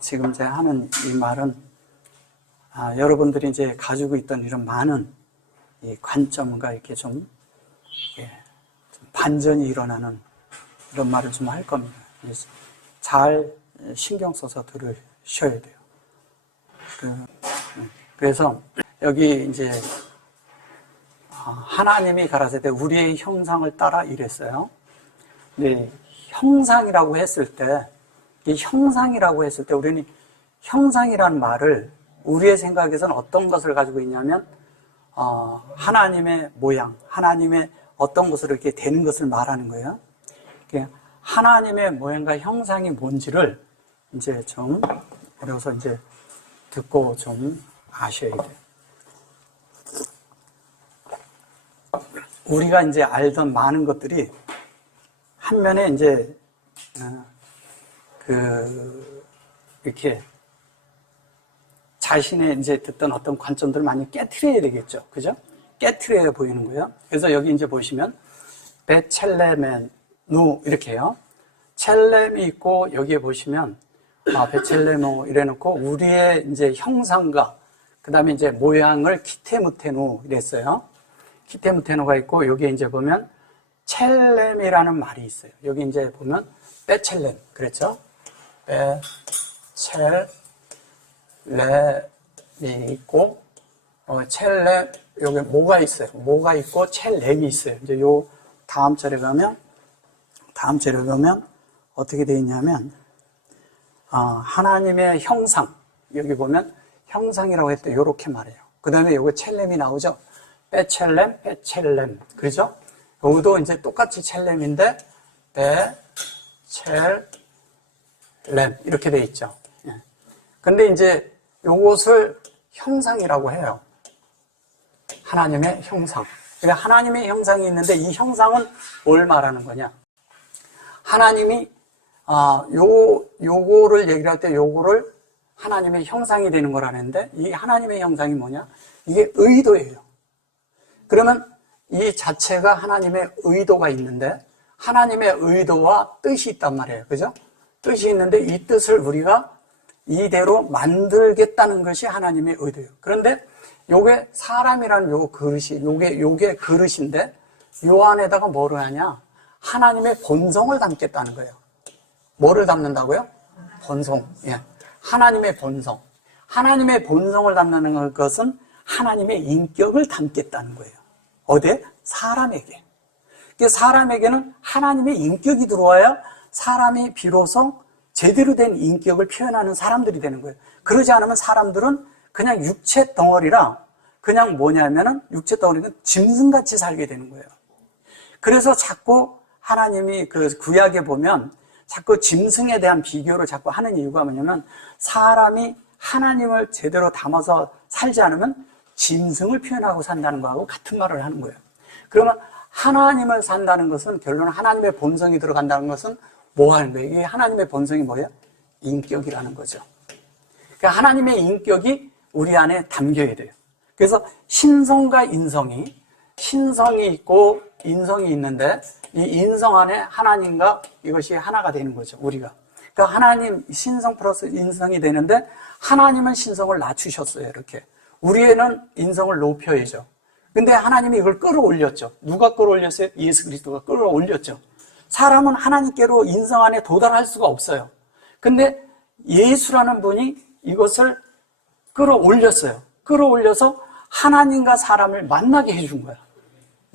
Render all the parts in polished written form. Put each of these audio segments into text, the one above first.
지금 제가 하는 이 말은, 여러분들이 이제 가지고 있던 이런 많은 이 관점과 이렇게 좀 반전이 일어나는 이런 말을 좀 할 겁니다. 잘 신경 써서 들으셔야 돼요. 그래서 여기 이제 하나님이 가라사대 우리의 형상을 따라 이랬어요. 근데 형상이라고 했을 때, 이 형상이라고 했을 때 우리는 형상이라는 말을 우리의 생각에서는 어떤 것을 가지고 있냐면 하나님의 모양, 하나님의 어떤 것으로 이렇게 되는 것을 말하는 거예요. 하나님의 모양과 형상이 뭔지를 이제 좀 어려서 이제 듣고 좀 아셔야 돼요. 우리가 이제 알던 많은 것들이 한면에 이제 이렇게 자신의 이제 듣던 어떤 관점들을 많이 깨트려야 되겠죠. 그죠? 깨트려야 보이는 거예요. 그래서 여기 이제 보시면 베첼레멘 누 이렇게 해요. 첼렘이 있고 여기에 보시면 베첼레모 이래 놓고 우리의 이제 형상과 그 다음에 이제 모양을 키테무테누 이랬어요. 키테무테누가 있고 여기에 이제 보면 첼렘이라는 말이 있어요. 여기 이제 보면 베첼렘 그랬죠? 베첼렘이 있고 첼렘 여기 뭐가 있어요? 뭐가 있고 첼렘이 있어요. 이제 요 다음 절에 가면 어떻게 되어 있냐면 하나님의 형상 여기 보면 형상이라고 했을 때 이렇게 말해요. 그 다음에 여기 첼렘이 나오죠. 베첼렘 그죠? 여기도 이제 똑같이 첼렘인데 베첼렘 이렇게 돼 있죠. 근데 이제 요것을 형상이라고 해요. 하나님의 형상. 그러니까 하나님의 형상이 있는데 이 형상은 뭘 말하는 거냐? 하나님이 요거를 얘기를 할 때 요거를 하나님의 형상이 되는 거라는데 이 하나님의 형상이 뭐냐? 이게 의도예요. 그러면 이 자체가 하나님의 의도가 있는데 하나님의 의도와 뜻이 있단 말이에요. 그죠? 뜻이 있는데 이 뜻을 우리가 이대로 만들겠다는 것이 하나님의 의도예요. 그런데 요게 사람이라는 요 그릇이 요게 그릇인데 요 안에다가 뭐를 하냐? 하나님의 본성을 담겠다는 거예요. 뭐를 담는다고요? 본성. 예. 하나님의 본성. 하나님의 본성을 담는 것은 하나님의 인격을 담겠다는 거예요. 어디에? 사람에게. 사람에게는 하나님의 인격이 들어와야 사람이 비로소 제대로 된 인격을 표현하는 사람들이 되는 거예요. 그러지 않으면 사람들은 그냥 육체 덩어리라 그냥 뭐냐면은 육체 덩어리는 짐승같이 살게 되는 거예요. 그래서 자꾸 하나님이 그 구약에 보면 자꾸 짐승에 대한 비교를 자꾸 하는 이유가 뭐냐면 사람이 하나님을 제대로 담아서 살지 않으면 짐승을 표현하고 산다는 거하고 같은 말을 하는 거예요. 그러면 하나님을 산다는 것은 결론은 하나님의 본성이 들어간다는 것은 뭐 하는 거예요? 이게 하나님의 본성이 뭐예요? 인격이라는 거죠. 그러니까 하나님의 인격이 우리 안에 담겨야 돼요. 그래서 신성과 인성이 있고 인성이 있는데 이 인성 안에 하나님과 이것이 하나가 되는 거죠. 우리가. 그러니까 하나님 신성 플러스 인성이 되는데 하나님은 신성을 낮추셨어요. 이렇게. 우리에는 인성을 높여야죠. 근데 하나님이 이걸 끌어올렸죠. 누가 끌어올렸어요? 예수 그리스도가 끌어올렸죠. 사람은 하나님께로 인성 안에 도달할 수가 없어요. 근데 예수라는 분이 이것을 끌어올렸어요. 끌어올려서 하나님과 사람을 만나게 해준 거야.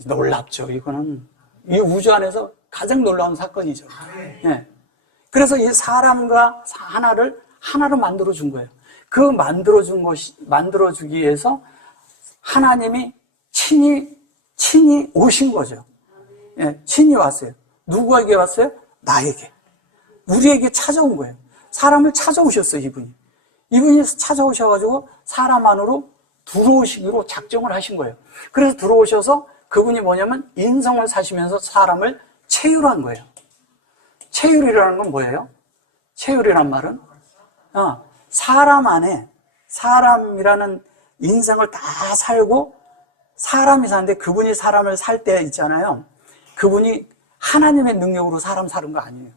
놀랍죠. 이거는 이 우주 안에서 가장 놀라운 사건이죠. 네. 그래서 이 사람과 하나로 만들어준 거예요. 그 만들어주기 위해서 하나님이 친히 오신 거죠. 네. 친히 왔어요. 누구에게 왔어요? 나에게. 우리에게 찾아온 거예요. 사람을 찾아오셨어요, 이분이. 이분이 찾아오셔가지고 사람 안으로 들어오시기로 작정을 하신 거예요. 그래서 들어오셔서 그분이 뭐냐면 인성을 사시면서 사람을 체휼한 거예요. 체휼이라는 건 뭐예요? 체휼이란 말은 사람 안에 사람이라는 인생을 다 살고 사람이 사는데 그분이 사람을 살 때 있잖아요. 그분이 하나님의 능력으로 사람 사는 거 아니에요.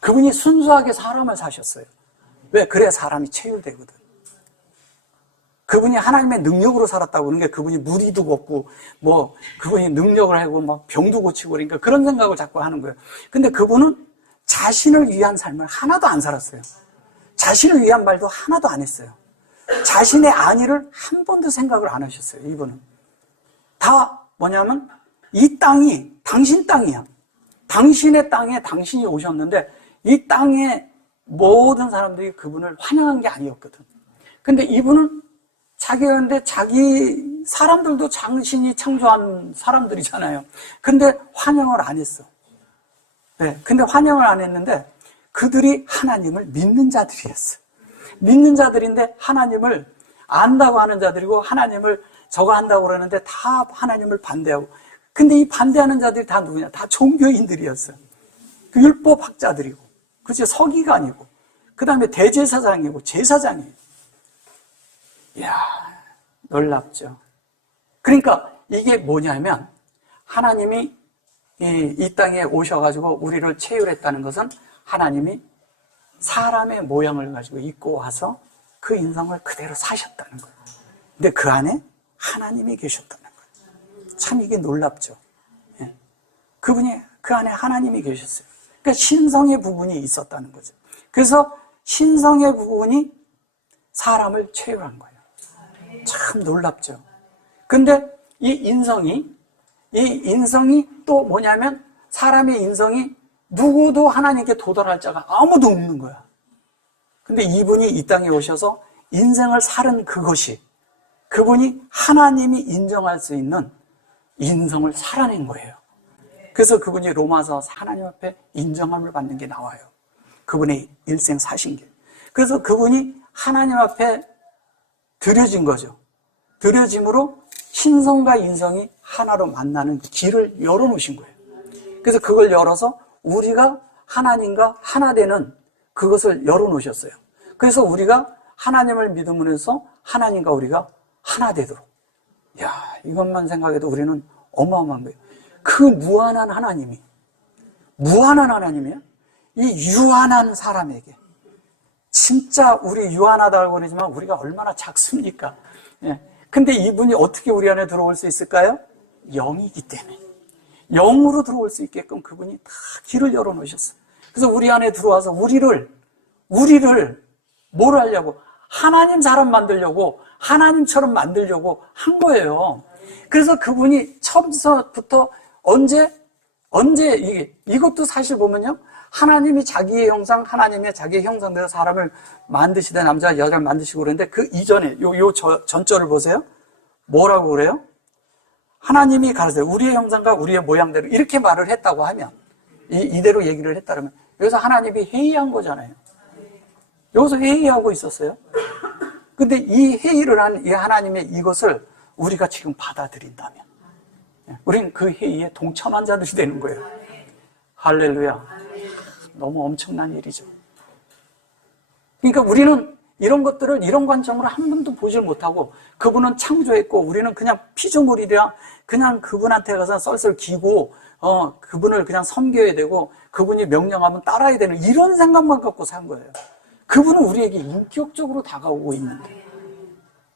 그분이 순수하게 사람을 사셨어요. 왜? 그래야 사람이 체휼되거든. 그분이 하나님의 능력으로 살았다고 그러는 게 그분이 무리도 걷고, 그분이 능력을 하고, 병도 고치고 그러니까 그런 생각을 자꾸 하는 거예요. 근데 그분은 자신을 위한 삶을 하나도 안 살았어요. 자신을 위한 말도 하나도 안 했어요. 자신의 안위를 한 번도 생각을 안 하셨어요, 이분은. 다 뭐냐면, 이 땅이 당신 땅이야. 당신의 땅에 당신이 오셨는데, 이 땅의 모든 사람들이 그분을 환영한 게 아니었거든. 근데 이분은 자기가 자기 사람들도 당신이 창조한 사람들이잖아요. 근데 환영을 안 했어. 네, 근데 환영을 안 했는데 그들이 하나님을 믿는 자들이었어. 믿는 자들인데 하나님을 안다고 하는 자들이고 하나님을 저거 한다고 그러는데 다 하나님을 반대하고. 근데 이 반대하는 자들이 다 누구냐? 다 종교인들이었어요. 그 율법학자들이고, 그치? 서기관이고, 그 다음에 대제사장이고, 제사장이에요. 이야, 놀랍죠. 그러니까 이게 뭐냐면 하나님이 이 땅에 오셔가지고 우리를 체휼했다는 것은 하나님이 사람의 모양을 가지고 입고 와서 그 인성을 그대로 사셨다는 거예요. 근데 그 안에 하나님이 계셨다는 거예요. 참 이게 놀랍죠. 예. 그분이 그 안에 하나님이 계셨어요. 그러니까 신성의 부분이 있었다는 거죠. 그래서 신성의 부분이 사람을 체휼한 거예요. 참 놀랍죠. 근데 이 인성이 또 뭐냐면 사람의 인성이 누구도 하나님께 도달할 자가 아무도 없는 거야. 근데 이분이 이 땅에 오셔서 인생을 살은 그것이 그분이 하나님이 인정할 수 있는 인성을 살아낸 거예요. 그래서 그분이 로마서 하나님 앞에 인정함을 받는 게 나와요. 그분의 일생 사신 게. 그래서 그분이 하나님 앞에 드려진 거죠. 드려짐으로 신성과 인성이 하나로 만나는 길을 열어놓으신 거예요. 그래서 그걸 열어서 우리가 하나님과 하나 되는 그것을 열어놓으셨어요. 그래서 우리가 하나님을 믿음으로써 하나님과 우리가 하나 되도록. 야, 이것만 생각해도 우리는 어마어마한 거예요. 그 무한한 하나님이에요. 이 유한한 사람에게 진짜 우리 유한하다고 그러지만 우리가 얼마나 작습니까? 예. 근데 이분이 어떻게 우리 안에 들어올 수 있을까요? 영이기 때문에. 영으로 들어올 수 있게끔 그분이 다 길을 열어놓으셨어요. 그래서 우리 안에 들어와서 우리를 뭘 하려고? 하나님 사람 만들려고, 하나님처럼 만들려고 한 거예요. 그래서 그분이 처음부터 이것도 사실 보면요. 하나님이 자기의 형상, 하나님의 자기의 형상대로 사람을 만드시되 남자, 여자를 만드시고 그러는데 그 이전에 전절을 보세요. 뭐라고 그래요? 하나님이 가르쳐요. 우리의 형상과 우리의 모양대로 이렇게 말을 했다고 하면 이대로 얘기를 했다면 여기서 하나님이 회의한 거잖아요. 여기서 회의하고 있었어요. 근데 이 회의를 한 이 하나님의 이것을 우리가 지금 받아들인다면 우리는 그 회의에 동참한 자들이 되는 거예요. 할렐루야. 너무 엄청난 일이죠. 그러니까 우리는 이런 것들을 이런 관점으로 한 번도 보질 못하고 그분은 창조했고 우리는 그냥 피조물이랴 그냥 그분한테 가서 썰썰 기고 그분을 그냥 섬겨야 되고 그분이 명령하면 따라야 되는 이런 생각만 갖고 산 거예요. 그분은 우리에게 인격적으로 다가오고 있는데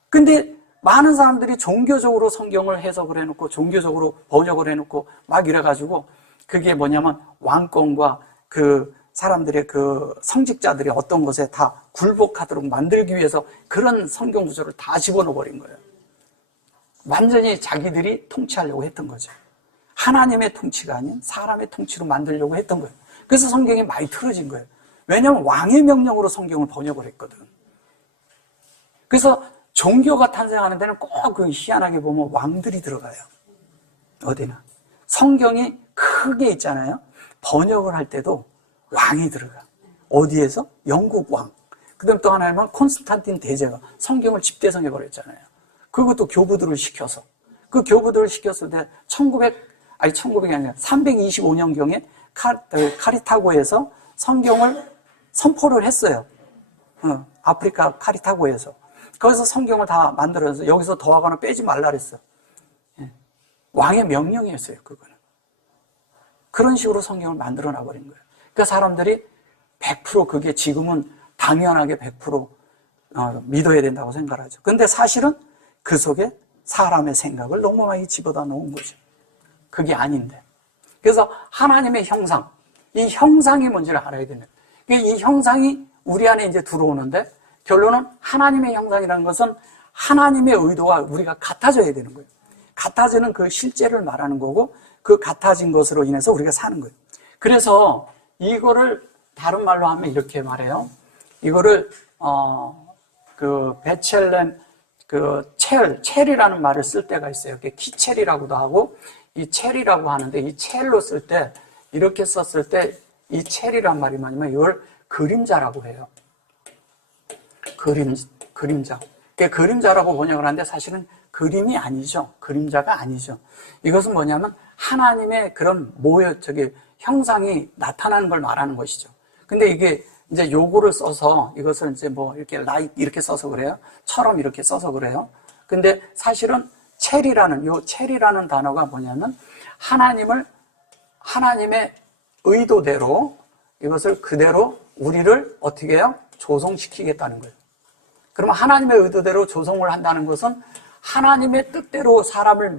근데 많은 사람들이 종교적으로 성경을 해석을 해놓고 종교적으로 번역을 해놓고 막 이래가지고 그게 뭐냐면 왕권과 그 사람들의 그 성직자들이 어떤 것에 다 굴복하도록 만들기 위해서 그런 성경 구조를 다 집어넣어버린 거예요. 완전히 자기들이 통치하려고 했던 거죠. 하나님의 통치가 아닌 사람의 통치로 만들려고 했던 거예요. 그래서 성경이 많이 틀어진 거예요. 왜냐하면 왕의 명령으로 성경을 번역을 했거든. 그래서 종교가 탄생하는 데는 꼭 그 희한하게 보면 왕들이 들어가요. 어디나. 성경이 크게 있잖아요. 번역을 할 때도 왕이 들어가. 어디에서? 영국 왕. 그 다음 또 하나는 콘스탄틴 대제가 성경을 집대성해 버렸잖아요. 그것도 교부들을 시켜서. 그 교부들을 시켰을 때 1900이 아니라 325년경에 카리타고에서 성경을 선포를 했어요. 아프리카 카리타고에서. 거기서 성경을 다 만들어서 여기서 더하거나 빼지 말라 그랬어. 왕의 명령이었어요, 그거는. 그런 식으로 성경을 만들어 놔버린 거예요. 그러니까 사람들이 100% 그게 지금은 당연하게 100% 믿어야 된다고 생각하죠. 근데 사실은 그 속에 사람의 생각을 너무 많이 집어다 놓은 거죠. 그게 아닌데. 그래서 하나님의 형상, 이 형상이 뭔지를 알아야 되는 거예요. 이 형상이 우리 안에 이제 들어오는데 결론은 하나님의 형상이라는 것은 하나님의 의도와 우리가 같아져야 되는 거예요. 같아지는 그 실제를 말하는 거고 그 같아진 것으로 인해서 우리가 사는 거예요. 그래서 이거를 다른 말로 하면 이렇게 말해요. 이거를 그 베첼렘 첼이라는 말을 쓸 때가 있어요. 키첼이라고도 하고 이 첼이라고 하는데 이 첼로 쓸 때 이렇게 썼을 때 이 첼이란 말이 뭐냐면 이걸 그림자라고 해요. 그림자. 그림자라고 번역을 하는데 사실은 그림이 아니죠. 그림자가 아니죠. 이것은 뭐냐면 하나님의 그런 형상이 나타나는 걸 말하는 것이죠. 근데 이게 이제 요거를 써서 이것을 이제 뭐 이렇게 이렇게 써서 그래요. 처럼 이렇게 써서 그래요. 근데 사실은 첼이라는 단어가 뭐냐면 하나님의 의도대로 이것을 그대로 우리를 어떻게 해요? 조성시키겠다는 거예요. 그러면 하나님의 의도대로 조성을 한다는 것은 하나님의 뜻대로 사람을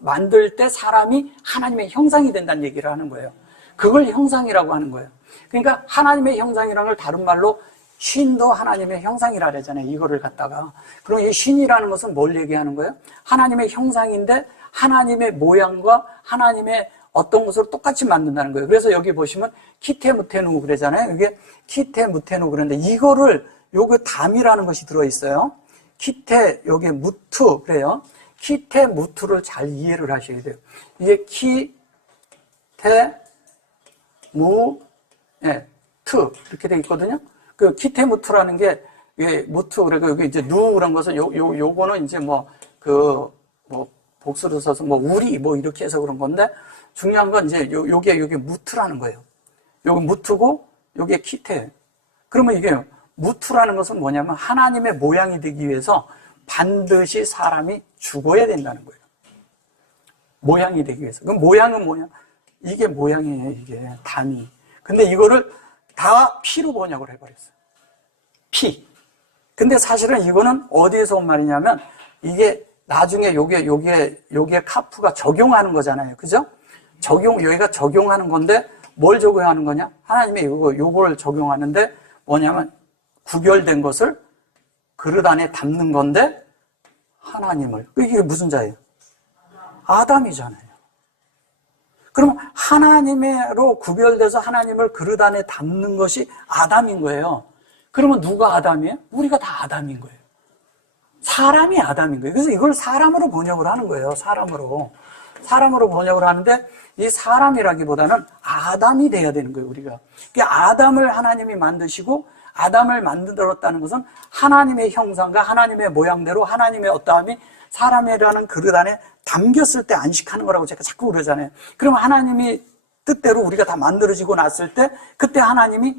만들 때 사람이 하나님의 형상이 된다는 얘기를 하는 거예요. 그걸 형상이라고 하는 거예요. 그러니까 하나님의 형상이라는 걸 다른 말로 신도 하나님의 형상이라 그러잖아요. 이거를 갖다가. 그럼 이 신이라는 것은 뭘 얘기하는 거예요? 하나님의 형상인데 하나님의 모양과 하나님의 어떤 것으로 똑같이 만든다는 거예요. 그래서 여기 보시면 키테무테누 그러잖아요. 이게 키테무테누 그런데 이거를 요거 담이라는 것이 들어있어요. 여기 무투 그래요. 키테무투를 잘 이해를 하셔야 돼요. 이게 트 이렇게 돼 있거든요. 그 키테무투라는 게 무투 그리고 여기 이제 누 그런 것은 요거는 이제 복수를 써서 우리 이렇게 해서 그런 건데 중요한 건 이제 요게 무투라는 거예요. 요게 무투고 요게 키테. 그러면 이게 무투라는 것은 뭐냐면 하나님의 모양이 되기 위해서 반드시 사람이 죽어야 된다는 거예요. 모양이 되기 위해서. 그럼 모양은 뭐냐? 이게 모양이에요, 이게. 단위. 근데 이거를 다 피로 번역을 해버렸어요. 피. 근데 사실은 이거는 어디에서 온 말이냐면 이게 나중에 요게 카프가 적용하는 거잖아요. 그죠? 여기가 적용하는 건데 뭘 적용하는 거냐? 하나님의 요걸 적용하는데 뭐냐면 구별된 것을 그릇 안에 담는 건데 하나님을. 이게 무슨 자예요? 아담이잖아요. 그럼 하나님으로 구별돼서 하나님을 그릇 안에 담는 것이 아담인 거예요. 그러면 누가 아담이에요? 우리가 다 아담인 거예요. 사람이 아담인 거예요. 그래서 이걸 사람으로 번역을 하는 거예요. 사람으로 번역을 하는데 이 사람이라기보다는 아담이 돼야 되는 거예요. 우리가. 그러니까 아담을 하나님이 만드시고 아담을 만들었다는 것은 하나님의 형상과 하나님의 모양대로 하나님의 어떠함이 사람이라는 그릇 안에 담겼을 때 안식하는 거라고 제가 자꾸 그러잖아요. 그러면 하나님이 뜻대로 우리가 다 만들어지고 났을 때 그때 하나님이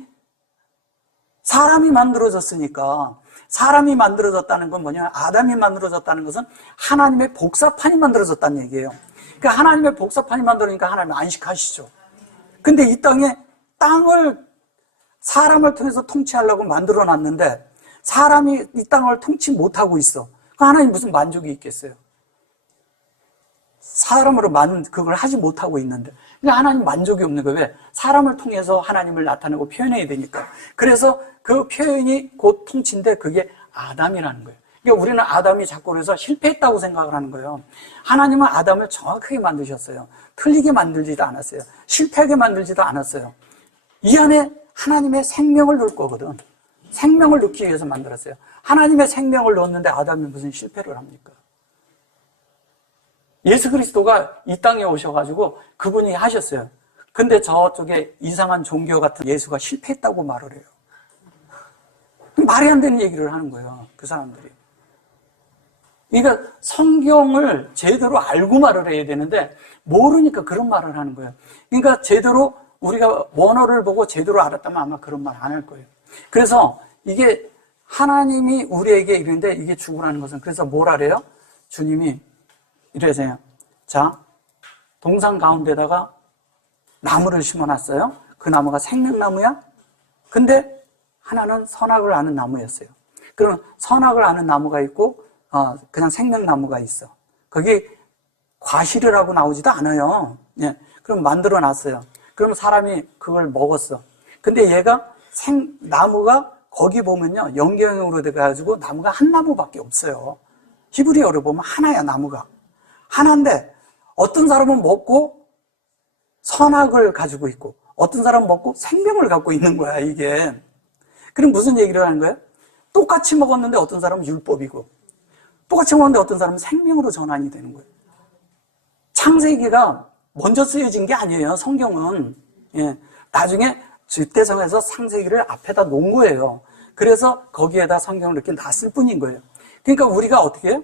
사람이 만들어졌으니까 사람이 만들어졌다는 건 뭐냐? 아담이 만들어졌다는 것은 하나님의 복사판이 만들어졌다는 얘기예요. 그러니까 하나님의 복사판이 만들어지니까 하나님 안식하시죠. 근데 이 땅을 사람을 통해서 통치하려고 만들어 놨는데 사람이 이 땅을 통치 못하고 있어. 하나님 무슨 만족이 있겠어요? 사람으로 그걸 하지 못하고 있는데. 그러니까 하나님 만족이 없는 거예요. 왜? 사람을 통해서 하나님을 나타내고 표현해야 되니까. 그래서 그 표현이 곧 통치인데 그게 아담이라는 거예요. 그러니까 우리는 아담이 자꾸 그래서 실패했다고 생각을 하는 거예요. 하나님은 아담을 정확하게 만드셨어요. 틀리게 만들지도 않았어요. 실패하게 만들지도 않았어요. 이 안에 하나님의 생명을 넣을 거거든. 생명을 넣기 위해서 만들었어요. 하나님의 생명을 넣었는데 아담이 무슨 실패를 합니까? 예수 그리스도가 이 땅에 오셔가지고 그분이 하셨어요. 근데 저쪽에 이상한 종교 같은 예수가 실패했다고 말을 해요. 말이 안 되는 얘기를 하는 거예요. 그 사람들이. 그러니까 성경을 제대로 알고 말을 해야 되는데 모르니까 그런 말을 하는 거예요. 그러니까 제대로 우리가 원어를 보고 제대로 알았다면 아마 그런 말 안 할 거예요. 그래서 이게 하나님이 우리에게 이러는데 이게 죽으라는 것은 그래서 뭘 하래요? 주님이 이러세요. 자, 동산 가운데다가 나무를 심어놨어요. 그 나무가 생명나무야? 근데 하나는 선악을 아는 나무였어요. 그럼 선악을 아는 나무가 있고 그냥 생명나무가 있어. 거기 과실이라고 나오지도 않아요. 예. 그럼 만들어 놨어요. 그럼 사람이 그걸 먹었어. 근데 얘가 나무가 거기 보면요, 영계형으로 돼가지고 나무가 한 나무밖에 없어요. 히브리어로 보면 하나야, 나무가. 하나인데 어떤 사람은 먹고 선악을 가지고 있고 어떤 사람은 먹고 생명을 갖고 있는 거야, 이게. 그럼 무슨 얘기를 하는 거예요? 똑같이 먹었는데 어떤 사람은 율법이고 똑같이 먹었는데 어떤 사람은 생명으로 전환이 되는 거예요. 창세기가 먼저 쓰여진 게 아니에요, 성경은. 예. 나중에 주대성에서 창세기를 앞에다 놓은 거예요. 그래서 거기에다 성경을 이렇게 놨을 뿐인 거예요. 그러니까 우리가 어떻게 해요?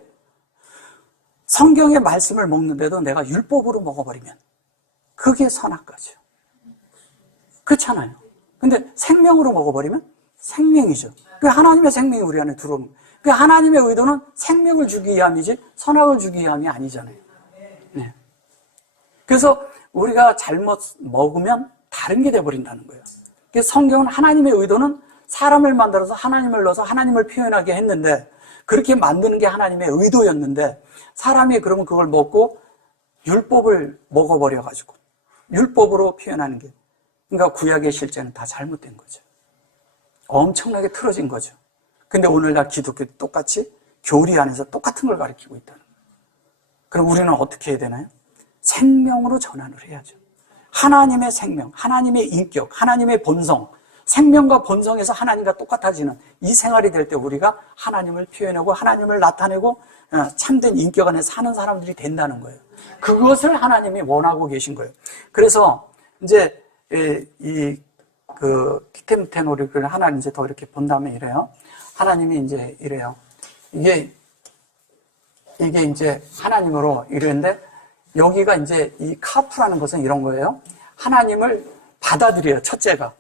성경의 말씀을 먹는데도 내가 율법으로 먹어버리면 그게 선악과죠. 그렇잖아요. 근데 생명으로 먹어버리면 생명이죠. 그 하나님의 생명이 우리 안에 들어오는 거예요. 그 하나님의 의도는 생명을 주기 위함이지 선악을 주기 위함이 아니잖아요. 네. 그래서 우리가 잘못 먹으면 다른 게 돼버린다는 거예요. 그래서 성경은 하나님의 의도는 사람을 만들어서 하나님을 넣어서 하나님을 표현하게 했는데 그렇게 만드는 게 하나님의 의도였는데 사람이 그러면 그걸 먹고 율법을 먹어버려가지고 율법으로 표현하는 게, 그러니까 구약의 실제는 다 잘못된 거죠. 엄청나게 틀어진 거죠. 근데 오늘날 기독교도 똑같이 교리 안에서 똑같은 걸 가르치고 있다는 거예요. 그럼 우리는 어떻게 해야 되나요? 생명으로 전환을 해야죠. 하나님의 생명, 하나님의 인격, 하나님의 본성, 생명과 본성에서 하나님과 똑같아지는 이 생활이 될 때 우리가 하나님을 표현하고 하나님을 나타내고 참된 인격 안에 사는 사람들이 된다는 거예요. 그것을 하나님이 원하고 계신 거예요. 그래서 이제 키템테노리를 하나 이제 더 이렇게 본 다음에 이래요. 하나님이 이제 이래요. 이게 이제 하나님으로 이랬는데 여기가 이제 이 카프라는 것은 이런 거예요. 하나님을 받아들여요, 첫째가.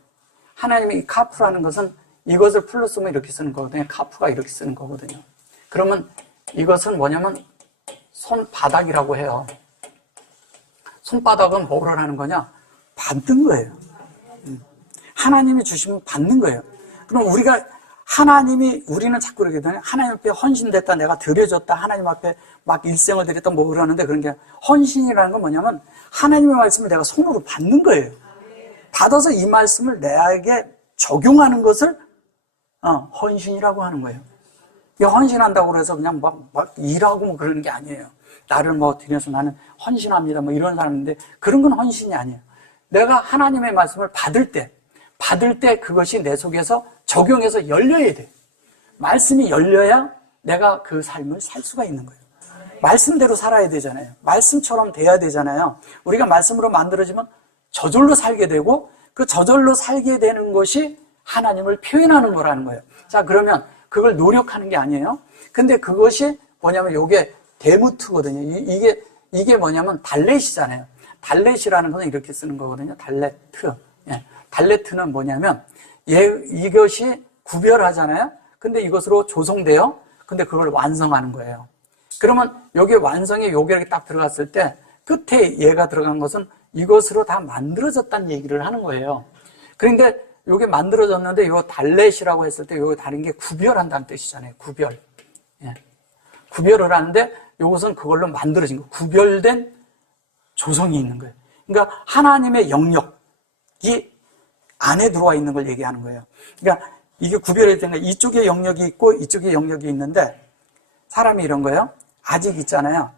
하나님의 이 카프라는 것은 이것을 풀로 쓰면 이렇게 쓰는 거거든요. 카프가 이렇게 쓰는 거거든요. 그러면 이것은 뭐냐면 손바닥이라고 해요. 손바닥은 뭐를 하는 거냐? 받는 거예요. 하나님이 주시면 받는 거예요. 그럼 우리는 자꾸 그러게 되네. 하나님 앞에 헌신됐다, 내가 드려졌다, 하나님 앞에 막 일생을 드렸다, 뭐 그러는데 그런 게 헌신이라는 건 뭐냐면 하나님의 말씀을 내가 손으로 받는 거예요. 받아서 이 말씀을 내게 적용하는 것을 헌신이라고 하는 거예요. 이 헌신한다고 해서 그냥 막 일하고 뭐 그러는 게 아니에요. 나를 뭐 드려서 나는 헌신합니다, 뭐 이런 사람인데 그런 건 헌신이 아니에요. 내가 하나님의 말씀을 받을 때 그것이 내 속에서 적용해서 열려야 돼. 말씀이 열려야 내가 그 삶을 살 수가 있는 거예요. 말씀대로 살아야 되잖아요. 말씀처럼 돼야 되잖아요. 우리가 말씀으로 만들어지면 저절로 살게 되고 그 저절로 살게 되는 것이 하나님을 표현하는 거라는 거예요. 자, 그러면 그걸 노력하는 게 아니에요. 근데 그것이 뭐냐면 이게 데무트거든요. 이게 뭐냐면 달렛이잖아요. 달렛이라는 것은 이렇게 쓰는 거거든요. 달레트. 예. 달레트는 뭐냐면 이것이 구별하잖아요. 근데 이것으로 조성돼요. 근데 그걸 완성하는 거예요. 그러면 여기 완성에 요게 이렇게 딱 들어갔을 때 끝에 얘가 들어간 것은 이것으로 다 만들어졌다는 얘기를 하는 거예요. 그런데 요게 만들어졌는데 요 달렛이라고 했을 때 요게 다른 게 구별한다는 뜻이잖아요. 구별. 예. 구별을 하는데 요것은 그걸로 만들어진 거. 구별된 조성이 있는 거예요. 그러니까 하나님의 영역이 안에 들어와 있는 걸 얘기하는 거예요. 그러니까 이게 구별이 되는 거예요. 이쪽에 영역이 있고 이쪽에 영역이 있는데 사람이 이런 거예요. 아직 있잖아요.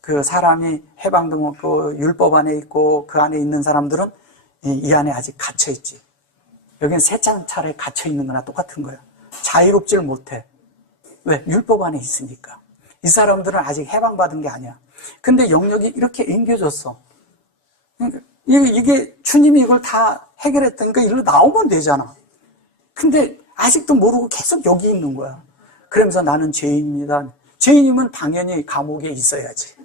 그 사람이 해방도 없고 율법 안에 있고 그 안에 있는 사람들은 이 안에 아직 갇혀있지. 여기는 새창살에 갇혀있는 거나 똑같은 거예요. 자유롭지를 못해. 왜? 율법 안에 있으니까. 이 사람들은 아직 해방받은 게 아니야. 근데 영역이 이렇게 앵겨졌어. 그러니까 이게 주님이 이걸 다 해결했다니까 이리로 나오면 되잖아. 근데 아직도 모르고 계속 여기 있는 거야. 그러면서 나는 죄인입니다. 죄인이면 당연히 감옥에 있어야지.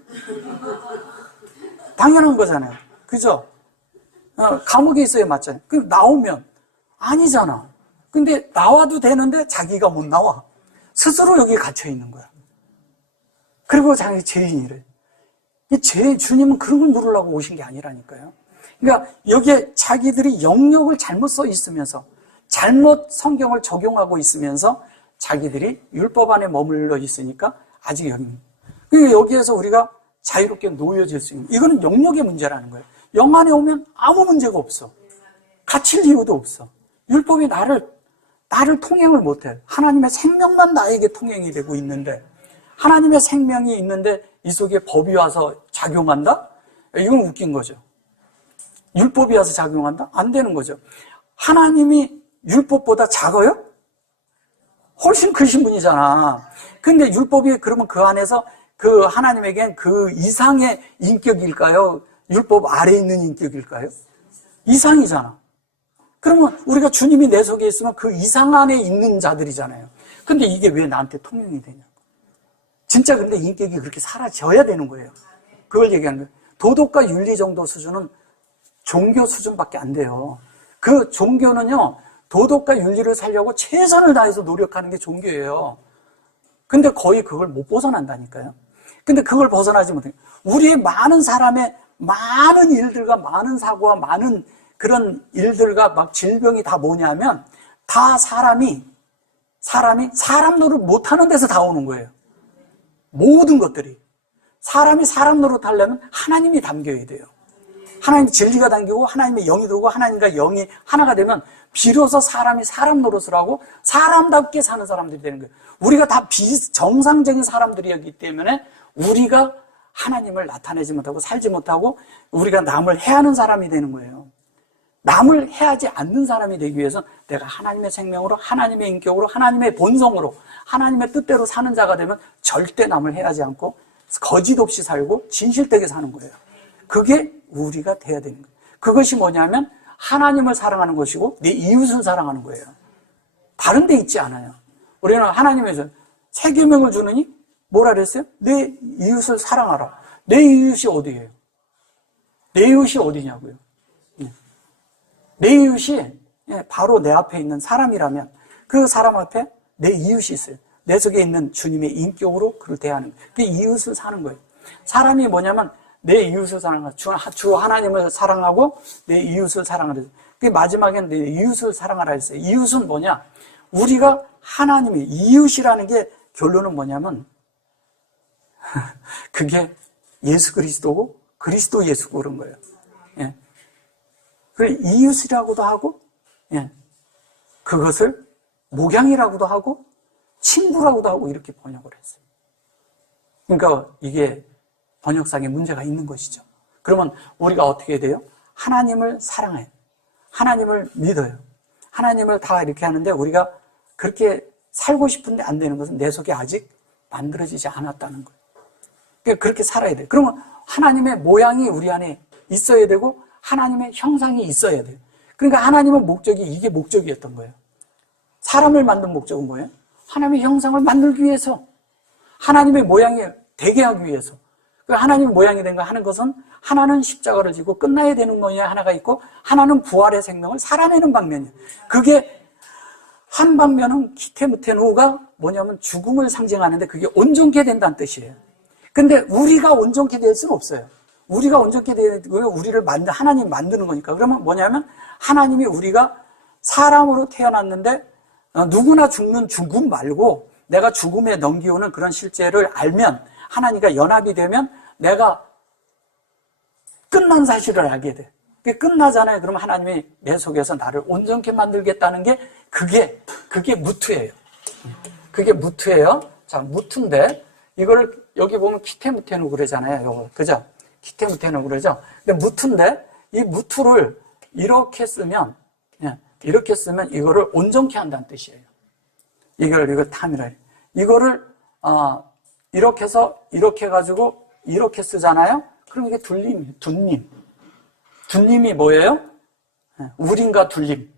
당연한 거잖아요. 그죠? 감옥에 있어야 맞잖아요. 그럼 나오면 아니잖아. 근데 나와도 되는데 자기가 못 나와. 스스로 여기 갇혀 있는 거야. 그리고 자기 죄인이래. 주님은 그런 걸 누르려고 오신 게 아니라니까요. 그러니까 여기에 자기들이 영역을 잘못 써 있으면서 잘못 성경을 적용하고 있으면서 자기들이 율법 안에 머물러 있으니까 아직 여기에서 우리가 자유롭게 놓여질 수 있는, 이거는 영역의 문제라는 거예요. 영 안에 오면 아무 문제가 없어. 갇힐 이유도 없어. 율법이 나를 통행을 못해. 하나님의 생명만 나에게 통행이 되고 있는데, 하나님의 생명이 있는데 이 속에 법이 와서 작용한다? 이건 웃긴 거죠. 율법이 와서 작용한다? 안 되는 거죠. 하나님이 율법보다 작아요? 훨씬 크신 분이잖아. 근데 율법이 그러면 그 안에서 그 하나님에겐 그 이상의 인격일까요? 율법 아래에 있는 인격일까요? 이상이잖아. 그러면 우리가 주님이 내 속에 있으면 그 이상 안에 있는 자들이잖아요. 근데 이게 왜 나한테 통용이 되냐고. 진짜 근데 인격이 그렇게 사라져야 되는 거예요. 그걸 얘기하는 거예요. 도덕과 윤리 정도 수준은 종교 수준밖에 안 돼요. 그 종교는요, 도덕과 윤리를 살려고 최선을 다해서 노력하는 게 종교예요. 근데 거의 그걸 못 벗어난다니까요. 근데 그걸 벗어나지 못해요. 우리의 많은 사람의 많은 일들과 많은 사고와 많은 그런 일들과 막 질병이 다 뭐냐면 다 사람이 사람 노릇 못하는 데서 다 오는 거예요. 모든 것들이. 사람이 사람 노릇하려면 하나님이 담겨야 돼요. 하나님 진리가 담기고 하나님의 영이 들어오고 하나님과 영이 하나가 되면 비로소 사람이 사람 노릇을 하고 사람답게 사는 사람들이 되는 거예요. 우리가 다 정상적인 사람들이었기 때문에 우리가 하나님을 나타내지 못하고 살지 못하고 우리가 남을 해하는 사람이 되는 거예요. 남을 해하지 않는 사람이 되기 위해서 내가 하나님의 생명으로, 하나님의 인격으로, 하나님의 본성으로, 하나님의 뜻대로 사는 자가 되면 절대 남을 해하지 않고 거짓 없이 살고 진실되게 사는 거예요. 그게 우리가 돼야 되는 거예요. 그것이 뭐냐면 하나님을 사랑하는 것이고 내 이웃을 사랑하는 거예요. 다른 데 있지 않아요. 우리는 하나님에서 새 계명을 주느니 뭐라 그랬어요? 내 이웃을 사랑하라. 내 이웃이 어디예요? 내 이웃이 어디냐고요? 내 이웃이 바로 내 앞에 있는 사람이라면 그 사람 앞에 내 이웃이 있어요. 내 속에 있는 주님의 인격으로 그를 대하는 거예요. 그게 이웃을 사는 거예요. 사람이 뭐냐면 내 이웃을 사랑하고 주 하나님을 사랑하고 내 이웃을 사랑하라. 그게 마지막에는 내 이웃을 사랑하라 했어요. 이웃은 뭐냐? 우리가 하나님의 이웃이라는 게 결론은 뭐냐면 그게 예수 그리스도고 그리스도 예수고 그런 거예요. 예. 그걸 이웃이라고도 하고, 예. 그것을 목양이라고도 하고, 친구라고도 하고 이렇게 번역을 했어요. 그러니까 이게 번역상에 문제가 있는 것이죠. 그러면 우리가 어떻게 돼요? 하나님을 사랑해요. 하나님을 믿어요. 하나님을 다 이렇게 하는데 우리가 그렇게 살고 싶은데 안 되는 것은 내 속에 아직 만들어지지 않았다는 거예요. 그러니까 그렇게 살아야 돼요. 그러면 하나님의 모양이 우리 안에 있어야 되고 하나님의 형상이 있어야 돼요. 그러니까 하나님의 목적이 이게 목적이었던 거예요. 사람을 만든 목적은 뭐예요? 하나님의 형상을 만들기 위해서, 하나님의 모양이 되게 하기 위해서. 하나님의 모양이 된 거 하는 것은 하나는 십자가를 지고 끝나야 되는 거냐 하나가 있고 하나는 부활의 생명을 살아내는 방면이에요. 그게 한 방면은 키테무테노가 뭐냐면 죽음을 상징하는데 그게 온전케 된다는 뜻이에요. 근데 우리가 온전케 될 수는 없어요. 우리가 온전케 되는 우리를 하나님이 만드는 거니까. 그러면 뭐냐면 하나님이 우리가 사람으로 태어났는데 누구나 죽는 죽음 말고 내가 죽음에 넘기오는 그런 실제를 알면 하나님과 연합이 되면 내가 끝난 사실을 알게 돼. 그게 끝나잖아요. 그러면 하나님이 내 속에서 나를 온전케 만들겠다는 게 그게 무트예요. 그게 무트예요. 자, 무트인데 이거를 여기 보면 키테무테누 그러잖아요. 요거 그죠? 키테무테누 그러죠? 근데 무트인데 이 무트를 이렇게 쓰면 이거를 온전케 한다는 뜻이에요. 이걸 탐이라. 이거를 이렇게 해서 이렇게 해가지고 이렇게 쓰잖아요. 그럼 이게 둘림이에요. 둘림이 뭐예요? 우림과 둘림.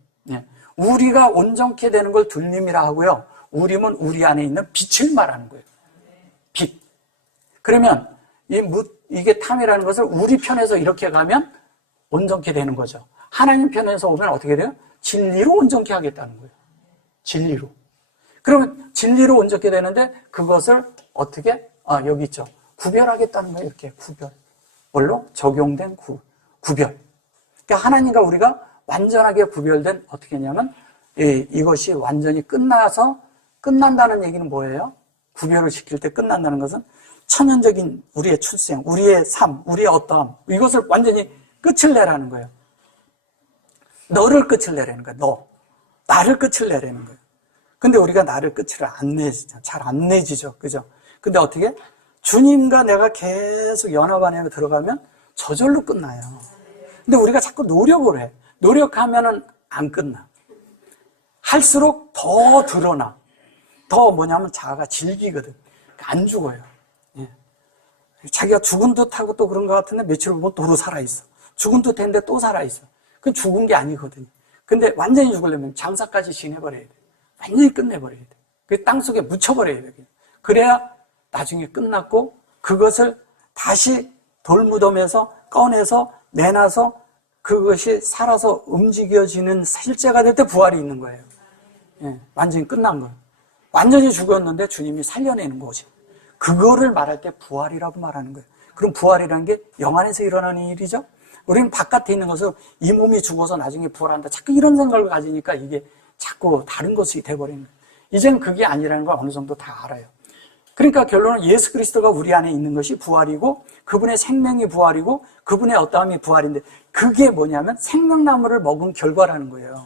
우리가 온전케 되는 걸 둘림이라 하고요. 우림은 우리 안에 있는 빛을 말하는 거예요. 빛. 그러면 이게 탐이라는 것을 우리 편에서 이렇게 가면 온전케 되는 거죠. 하나님 편에서 오면 어떻게 돼요? 진리로 온전케 하겠다는 거예요. 진리로. 그러면 진리로 온전케 되는데 그것을 어떻게? 여기 있죠. 구별하겠다는 거예요. 이렇게 구별. 뭘로? 적용된 구별. 그러니까 하나님과 우리가 완전하게 구별된 어떻게 했냐면 이것이 완전히 끝난다는 얘기는 뭐예요? 구별을 시킬 때 끝난다는 것은 천연적인 우리의 출생, 우리의 삶, 우리의 어떠함, 이것을 완전히 끝을 내라는 거예요. 너를 끝을 내라는 거예요. 나를 끝을 내라는 거예요. 근데 우리가 나를 끝을 안 내지죠. 잘 안 내지죠. 그죠? 근데 어떻게? 주님과 내가 계속 연합 안에 들어가면 저절로 끝나요. 근데 우리가 자꾸 노력을 해. 노력하면은 안 끝나. 할수록 더 드러나. 더 뭐냐면 자아가 질기거든. 안 죽어요. 예. 자기가 죽은 듯하고 또 그런 것 같은데 며칠 보면 또로 살아있어. 죽은 듯 했는데 또 살아있어. 그건 죽은 게 아니거든요. 근데 완전히 죽으려면 장사까지 지내버려야 돼. 완전히 끝내버려야 돼. 그 땅속에 묻혀버려야 돼. 그래야 나중에 끝났고 그것을 다시 돌무덤에서 꺼내서 내놔서 그것이 살아서 움직여지는 실제가 될 때 부활이 있는 거예요. 예, 완전히 끝난 거예요. 완전히 죽었는데 주님이 살려내는 거지. 그거를 말할 때 부활이라고 말하는 거예요. 그럼 부활이라는 게 영 안에서 일어나는 일이죠. 우리는 바깥에 있는 것을 이 몸이 죽어서 나중에 부활한다. 자꾸 이런 생각을 가지니까 이게 자꾸 다른 것이 돼버리는 거예요. 이제는 그게 아니라는 걸 어느 정도 다 알아요. 그러니까 결론은 예수 그리스도가 우리 안에 있는 것이 부활이고 그분의 생명이 부활이고 그분의 어떠함이 부활인데 그게 뭐냐면 생명나무를 먹은 결과라는 거예요.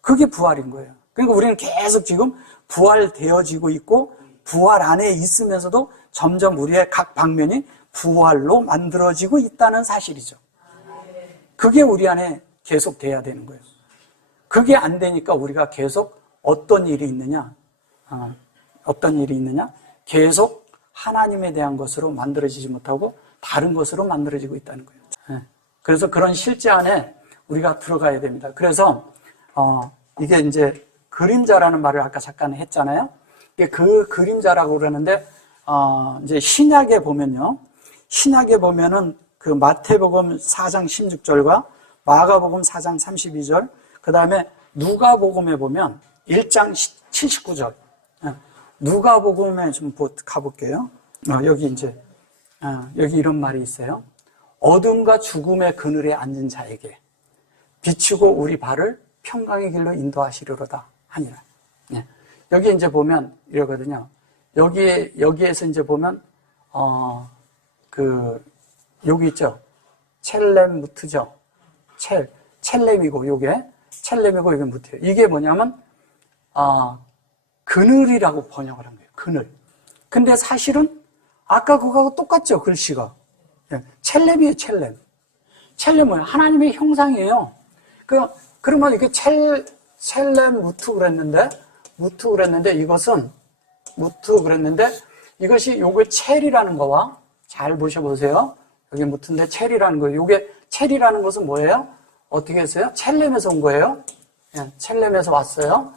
그게 부활인 거예요. 그러니까 우리는 계속 지금 부활되어지고 있고 부활 안에 있으면서도 점점 우리의 각 방면이 부활로 만들어지고 있다는 사실이죠. 그게 우리 안에 계속 돼야 되는 거예요. 그게 안 되니까 우리가 계속 어떤 일이 있느냐? 계속 하나님에 대한 것으로 만들어지지 못하고 다른 것으로 만들어지고 있다는 거예요. 그래서 그런 실제 안에 우리가 들어가야 됩니다. 그래서 이게 이제 그림자라는 말을 아까 잠깐 했잖아요. 이게 그 그림자라고 그러는데 이제 신약에 보면요. 신약에 보면은 그 마태복음 4장 16절과 마가복음 4장 32절, 그 다음에 누가복음에 보면 1장 79절. 누가복음에 좀 가볼게요. 여기 이제 여기 이런 말이 있어요. 어둠과 죽음의 그늘에 앉은 자에게 비추고 우리 발을 평강의 길로 인도하시리로다 하니라. 여기 이제 보면 이러거든요. 여기에서 이제 보면 여기 있죠. 첼렘 무트죠. 첼렘이고 요게 첼렘이고 이게 무트예요. 이게 뭐냐면 그늘이라고 번역을 한 거예요. 그늘. 근데 사실은 아까 그거하고 똑같죠. 글씨가. 첼렘이에요. 첼렘. 첼렘 뭐예요? 하나님의 형상이에요. 그러면 이게 첼렘 무트 그랬는데 이것이 요게 첼이라는 거와 잘 보셔보세요. 여기 무트인데 첼이라는 거예요. 요게 첼이라는 것은 뭐예요? 어떻게 했어요? 첼렘에서 온 거예요. 첼렘에서 왔어요.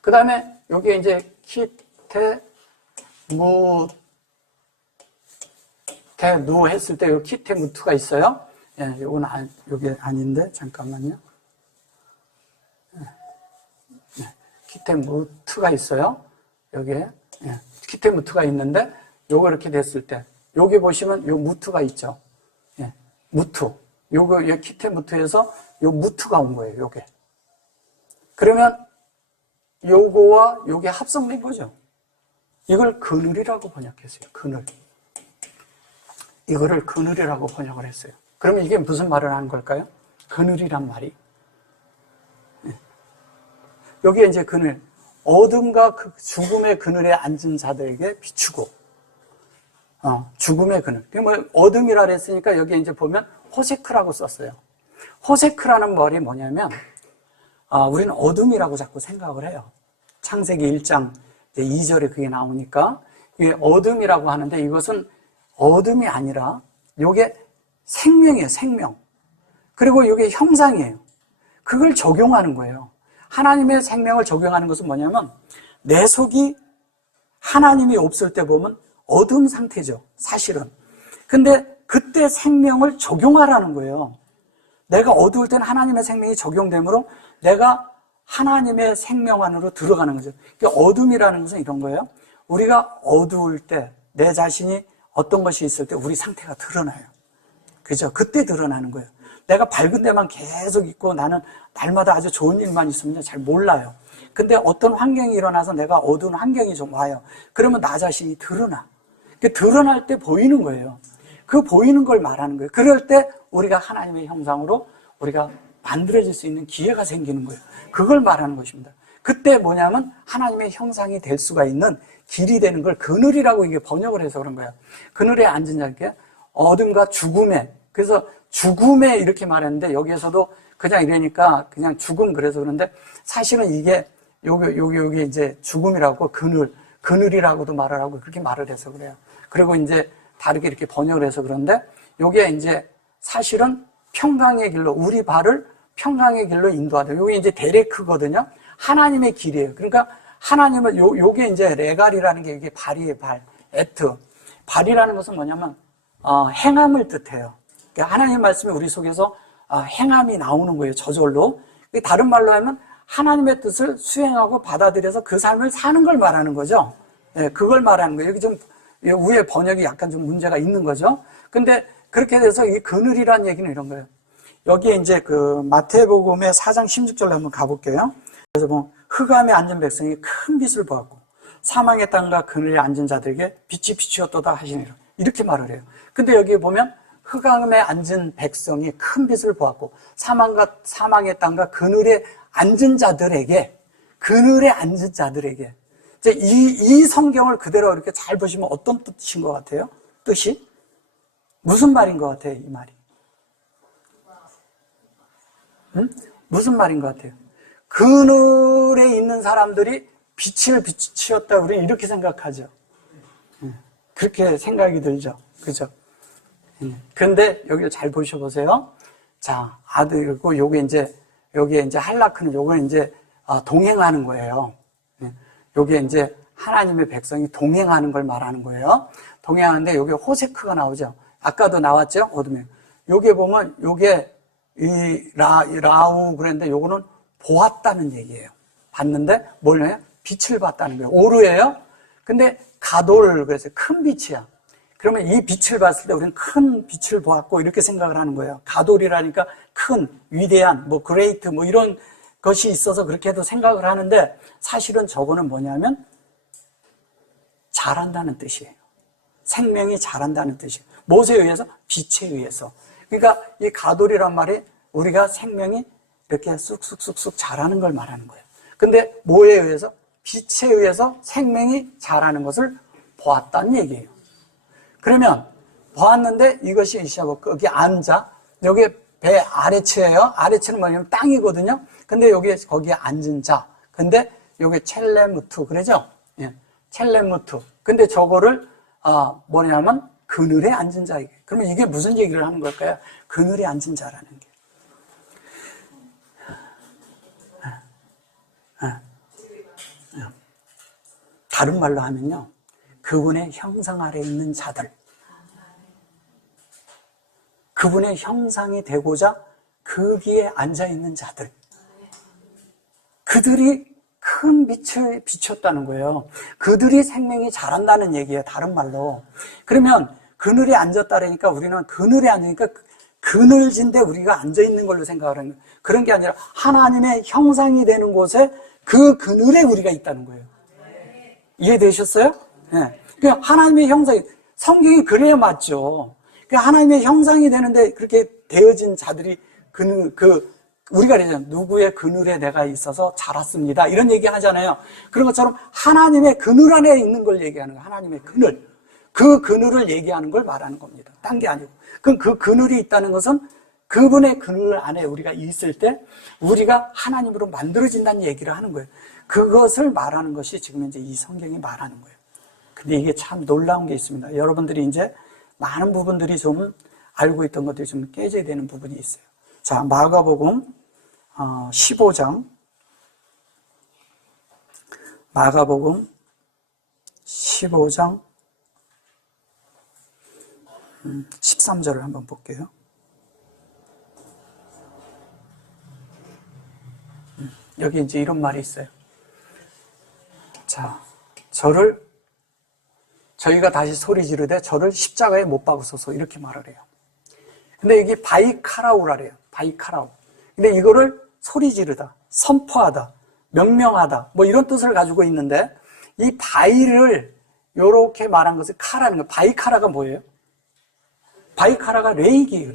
그 다음에 여기에 이제 키테누 했을 때 요 키테무트가 있어요. 요건 요게 아닌데 잠깐만요. 키테무트가 있어요. 여기에 키테무트가 있는데 요거 이렇게 됐을 때 여기 보시면 요 무트가 있죠. 무트. 요거 키테무트에서 요 무트가 온 거예요. 요게. 그러면 요거와 요게 합성된 거죠. 이걸 그늘이라고 번역했어요. 그늘. 이거를 그늘이라고 번역을 했어요. 그러면 이게 무슨 말을 하는 걸까요? 그늘이란 말이. 여기에 이제 그늘. 어둠과 그 죽음의 그늘에 앉은 자들에게 비추고. 죽음의 그늘. 어둠이라 그랬으니까 여기 이제 보면 호세크라고 썼어요. 호세크라는 말이 뭐냐면, 우리는 어둠이라고 자꾸 생각을 해요. 창세기 1장 2절에 그게 나오니까, 이게 어둠이라고 하는데 이것은 어둠이 아니라, 요게 생명이에요, 생명. 그리고 요게 형상이에요. 그걸 적용하는 거예요. 하나님의 생명을 적용하는 것은 뭐냐면, 내 속이 하나님이 없을 때 보면 어둠 상태죠, 사실은. 근데 그때 생명을 적용하라는 거예요. 내가 어두울 때는 하나님의 생명이 적용되므로 내가 하나님의 생명 안으로 들어가는 거죠. 그러니까 어둠이라는 것은 이런 거예요. 우리가 어두울 때, 내 자신이 어떤 것이 있을 때 우리 상태가 드러나요. 그죠? 그때 드러나는 거예요. 내가 밝은 데만 계속 있고 나는 날마다 아주 좋은 일만 있으면 잘 몰라요. 근데 어떤 환경이 일어나서 내가 어두운 환경이 좀 와요. 그러면 나 자신이 드러나. 드러날 때 보이는 거예요. 그 보이는 걸 말하는 거예요. 그럴 때 우리가 하나님의 형상으로 우리가 만들어질 수 있는 기회가 생기는 거예요. 그걸 말하는 것입니다. 그때 뭐냐면 하나님의 형상이 될 수가 있는 길이 되는 걸 그늘이라고 이게 번역을 해서 그런 거예요. 그늘에 앉은 자께 어둠과 죽음에, 그래서 죽음에 이렇게 말했는데 여기에서도 그냥 이러니까 그냥 죽음 그래서 그런데 사실은 이게 요게 이제 죽음이라고 그늘이라고도 말을 하고 그렇게 말을 해서 그래요. 그리고 이제 다르게 이렇게 번역을 해서 그런데 요게 이제 사실은 평강의 길로 우리 발을 평강의 길로 인도하다. 요게 이제 데레크거든요. 하나님의 길이에요. 그러니까 하나님은 요게 이제 레갈이라는 게 이게 발이에요, 발. 에트. 발이라는 것은 뭐냐면 행함을 뜻해요. 그러니까 하나님 말씀이 우리 속에서 행함이 나오는 거예요, 저절로. 다른 말로 하면 하나님의 뜻을 수행하고 받아들여서 그 삶을 사는 걸 말하는 거죠. 예, 그걸 말하는 거예요. 여기 좀 위에 번역이 약간 좀 문제가 있는 거죠. 근데 그렇게 돼서 이 그늘이라는 얘기는 이런 거예요. 여기에 이제 그 마태복음의 4장 16절로 한번 가볼게요. 그래서 뭐 흑암에 앉은 백성이 큰 빛을 보았고 사망의 땅과 그늘에 앉은 자들에게 빛이 비추었도다 하시니라. 이렇게 말을 해요. 근데 여기 보면 흑암에 앉은 백성이 큰 빛을 보았고 사망의 땅과 그늘에 앉은 자들에게 이제 이 성경을 그대로 이렇게 잘 보시면 어떤 뜻인 것 같아요? 뜻이? 무슨 말인 것 같아요, 이 말이? 응? 무슨 말인 것 같아요? 그늘에 있는 사람들이 빛을 비추었다, 우리는 이렇게 생각하죠. 그렇게 생각이 들죠. 그죠? 그런데 여기를 잘 보셔보세요. 자, 아들이고, 여기에 이제 할라크는 요걸 이제 동행하는 거예요. 요게 이제 하나님의 백성이 동행하는 걸 말하는 거예요. 동행하는데 요게 호세크가 나오죠. 아까도 나왔죠? 어둠에. 요게 보면 요게 라우 그랬는데 요거는 보았다는 얘기예요. 봤는데 뭐냐? 빛을 봤다는 거예요. 오르예요. 근데 가돌 그래서 큰 빛이야. 그러면 이 빛을 봤을 때 우리는 큰 빛을 보았고 이렇게 생각을 하는 거예요. 가돌이라니까 큰, 위대한, 뭐 그레이트 뭐 이런 것이 있어서 그렇게도 생각을 하는데 사실은 저거는 뭐냐면 자란다는 뜻이에요. 생명이 자란다는 뜻이에요. 무엇에 의해서? 빛에 의해서. 그러니까 이 가돌이란 말이 우리가 생명이 이렇게 쑥쑥쑥쑥 자라는 걸 말하는 거예요. 근데 뭐에 의해서? 빛에 의해서 생명이 자라는 것을 보았다는 얘기예요. 그러면 보았는데 이것이 여기 앉아, 여기 배 아래치예요. 아래치는 뭐냐면 땅이거든요. 근데 거기에 앉은 자. 근데 여기 첼레무트 그러죠? 예. 첼레무트. 근데 저거를 뭐냐면 그늘에 앉은 자. 그러면 이게 무슨 얘기를 하는 걸까요? 그늘에 앉은 자라는 게. 다른 말로 하면요. 그분의 형상 아래 있는 자들. 그분의 형상이 되고자 거기에 앉아있는 자들. 그들이 큰 빛을 비췄다는 거예요. 그들이 생명이 자란다는 얘기예요. 다른 말로. 그러면 그늘에 앉았다라니까 우리는 그늘에 앉으니까 그늘진데 우리가 앉아있는 걸로 생각을 하는 거예요. 그런 게 아니라 하나님의 형상이 되는 곳에 그 그늘에 우리가 있다는 거예요. 이해되셨어요? 네. 그러니까 하나님의 형상이, 성경이 그래야 맞죠. 그러니까 하나님의 형상이 되는데 그렇게 되어진 자들이 우리가 그러잖아요. 누구의 그늘에 내가 있어서 자랐습니다. 이런 얘기 하잖아요. 그런 것처럼 하나님의 그늘 안에 있는 걸 얘기하는 거예요. 하나님의 그늘. 그 그늘을 얘기하는 걸 말하는 겁니다. 딴 게 아니고. 그럼 그 그늘이 있다는 것은 그분의 그늘 안에 우리가 있을 때 우리가 하나님으로 만들어진다는 얘기를 하는 거예요. 그것을 말하는 것이 지금 이제 이 성경이 말하는 거예요. 근데 이게 참 놀라운 게 있습니다. 여러분들이 이제 많은 부분들이 좀 알고 있던 것들이 좀 깨져야 되는 부분이 있어요. 자, 마가복음 15장. 마가복음 15장 13절을 한번 볼게요. 여기 이제 이런 말이 있어요. 자, 저희가 다시 소리 지르되 저를 십자가에 못 박으소서 이렇게 말을 해요. 근데 이게 바이카라우라래요. 바이카라우. 근데 이거를 소리 지르다, 선포하다, 명명하다, 뭐 이런 뜻을 가지고 있는데, 이 바이를 요렇게 말한 것을 카라는 거. 바이카라가 뭐예요? 바이카라가 레이기예요.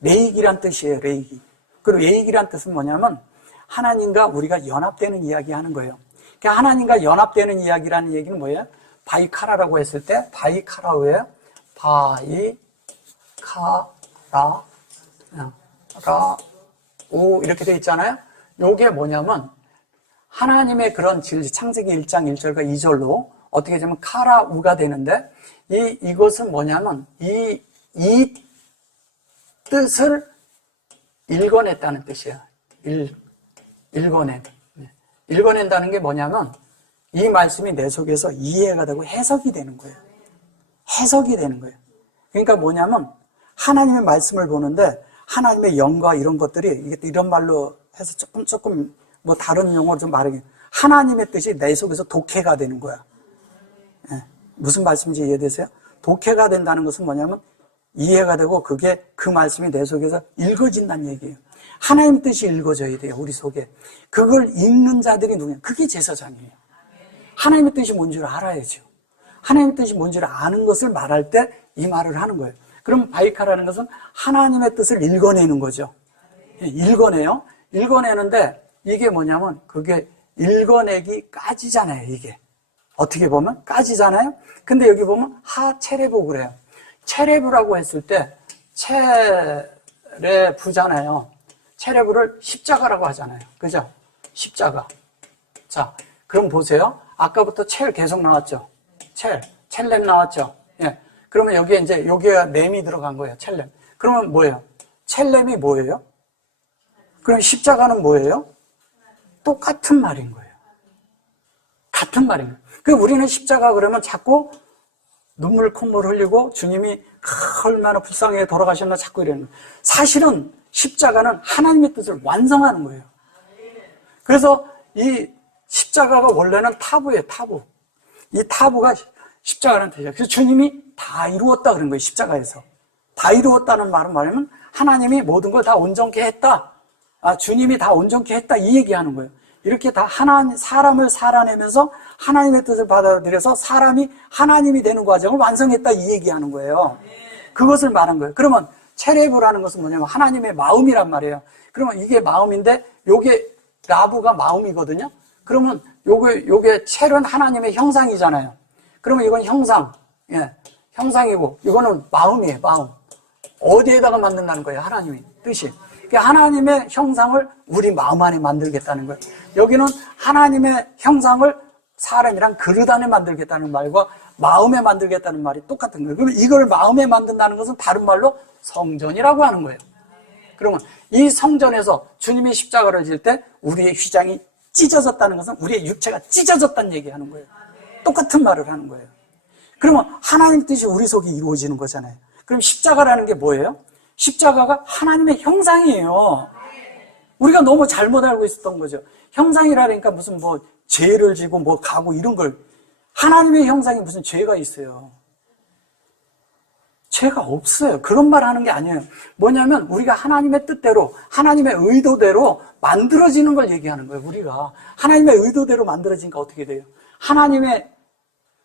레이기란 뜻이에요. 레이기. 그리고 레이기란 뜻은 뭐냐면 하나님과 우리가 연합되는 이야기 하는 거예요. 그러니까 하나님과 연합되는 이야기라는 얘기는 뭐예요? 바이카라라고 했을 때 바이카라우예요. 바이카라우 이렇게 돼 있잖아요. 요게 뭐냐면 하나님의 그런 진리, 창세기 1장 1절과 2절로 어떻게 되면 카라우가 되는데, 이것은 뭐냐면 이 뜻을 읽어냈다는 뜻이에요. 읽어낸다는 게 뭐냐면 이 말씀이 내 속에서 이해가 되고 해석이 되는 거예요. 해석이 되는 거예요. 그러니까 뭐냐면 하나님의 말씀을 보는데 하나님의 영과 이런 것들이, 이게 이런 말로 해서 조금 뭐 다른 용어로 좀 말하긴, 하나님의 뜻이 내 속에서 독해가 되는 거야. 예. 무슨 말씀인지 이해되세요? 독해가 된다는 것은 뭐냐면 이해가 되고 그게 그 말씀이 내 속에서 읽어진다는 얘기예요. 하나님 뜻이 읽어져야 돼요. 우리 속에. 그걸 읽는 자들이 누구냐? 그게 제사장이에요. 하나님의 뜻이 뭔지를 알아야죠. 하나님의 뜻이 뭔지를 아는 것을 말할 때 이 말을 하는 거예요. 그럼 바이카라는 것은 하나님의 뜻을 읽어내는 거죠. 읽어내요. 읽어내는데 이게 뭐냐면 그게 읽어내기까지잖아요. 이게 어떻게 보면 까지잖아요. 근데 여기 보면 하체레부 그래요. 체레부라고 했을 때 체레부잖아요. 체레부를 십자가라고 하잖아요. 그죠? 십자가. 자, 그럼 보세요. 아까부터 첼 계속 나왔죠. 첼렘 나왔죠. 예. 그러면 여기에 이제 여기가 렘이 들어간 거예요. 첼렘. 그러면 뭐예요? 첼렘이 뭐예요? 그럼 십자가는 뭐예요? 똑같은 말인 거예요. 같은 말인 거예요. 그 우리는 십자가 그러면 자꾸 눈물 콧물 흘리고 주님이 얼마나 불쌍하게 돌아가셨나 자꾸 이러는 거예요. 사실은 십자가는 하나님의 뜻을 완성하는 거예요. 그래서 이 십자가가 원래는 타부예요. 타부. 이 타부가 십자가라는 뜻이에요. 그래서 주님이 다 이루었다 그런 거예요. 십자가에서. 다 이루었다는 말은 뭐냐면 하나님이 모든 걸 다 온전케 했다. 주님이 다 온전케 했다. 이 얘기하는 거예요. 이렇게 다 사람을 살아내면서 하나님의 뜻을 받아들여서 사람이 하나님이 되는 과정을 완성했다. 이 얘기하는 거예요. 그것을 말한 거예요. 그러면 체레브라는 것은 뭐냐면 하나님의 마음이란 말이에요. 그러면 이게 마음인데 요게 라부가 마음이거든요. 그러면 요게 첼은 하나님의 형상이잖아요. 그러면 이건 형상, 예, 형상이고 이거는 마음이에요. 마음. 어디에다가 만든다는 거예요? 하나님의 뜻이. 그러니까 하나님의 형상을 우리 마음 안에 만들겠다는 거예요. 여기는 하나님의 형상을 사람이랑 그릇 안에 만들겠다는 말과 마음에 만들겠다는 말이 똑같은 거예요. 그러면 이걸 마음에 만든다는 것은 다른 말로 성전이라고 하는 거예요. 그러면 이 성전에서 주님이 십자가를 질 때 우리의 휘장이 찢어졌다는 것은 우리의 육체가 찢어졌다는 얘기하는 거예요. 똑같은 말을 하는 거예요. 그러면 하나님 뜻이 우리 속에 이루어지는 거잖아요. 그럼 십자가라는 게 뭐예요? 십자가가 하나님의 형상이에요. 우리가 너무 잘못 알고 있었던 거죠. 형상이라니까 무슨 뭐 죄를 지고 뭐 가고 이런 걸, 하나님의 형상이 무슨 죄가 있어요. 죄가 없어요. 그런 말 하는 게 아니에요. 뭐냐면 우리가 하나님의 뜻대로 하나님의 의도대로 만들어지는 걸 얘기하는 거예요. 우리가 하나님의 의도대로 만들어지니까 어떻게 돼요? 하나님의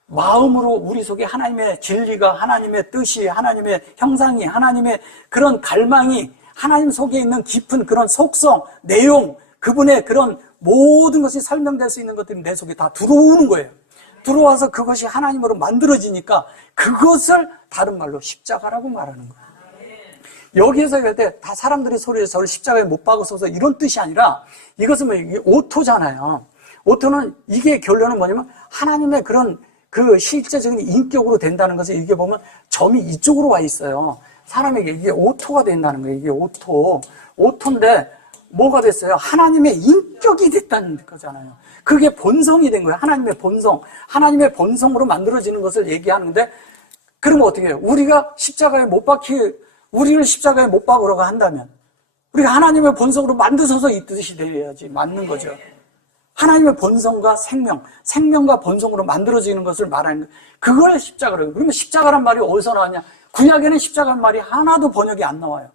마음으로 우리 속에 하나님의 진리가, 하나님의 뜻이, 하나님의 형상이, 하나님의 그런 갈망이, 하나님 속에 있는 깊은 그런 속성, 내용, 그분의 그런 모든 것이 설명될 수 있는 것들이 내 속에 다 들어오는 거예요. 들어와서 그것이 하나님으로 만들어지니까 그것을 다른 말로 십자가라고 말하는 거예요. 여기에서 이럴 때 다 사람들이 소리에서 저를 십자가에 못 박아서서 이런 뜻이 아니라 이것은 뭐 이게 오토잖아요. 오토는 이게 결론은 뭐냐면 하나님의 그런 그 실제적인 인격으로 된다는 것을 이게 보면 점이 이쪽으로 와 있어요. 사람에게 이게 오토가 된다는 거예요. 이게 오토인데 뭐가 됐어요? 하나님의 인격이 됐다는 거잖아요. 그게 본성이 된 거예요. 하나님의 본성. 하나님의 본성으로 만들어지는 것을 얘기하는데, 그러면 어떻게 해요? 우리가 십자가에 우리를 십자가에 못 박으라고 한다면, 우리가 하나님의 본성으로 만드셔서 이 뜻이 돼야지 맞는 거죠. 하나님의 본성과 생명과 본성으로 만들어지는 것을 말하는 거예요. 그걸 십자가라고. 그러면 십자가란 말이 어디서 나왔냐? 구약에는 십자가란 말이 하나도 번역이 안 나와요.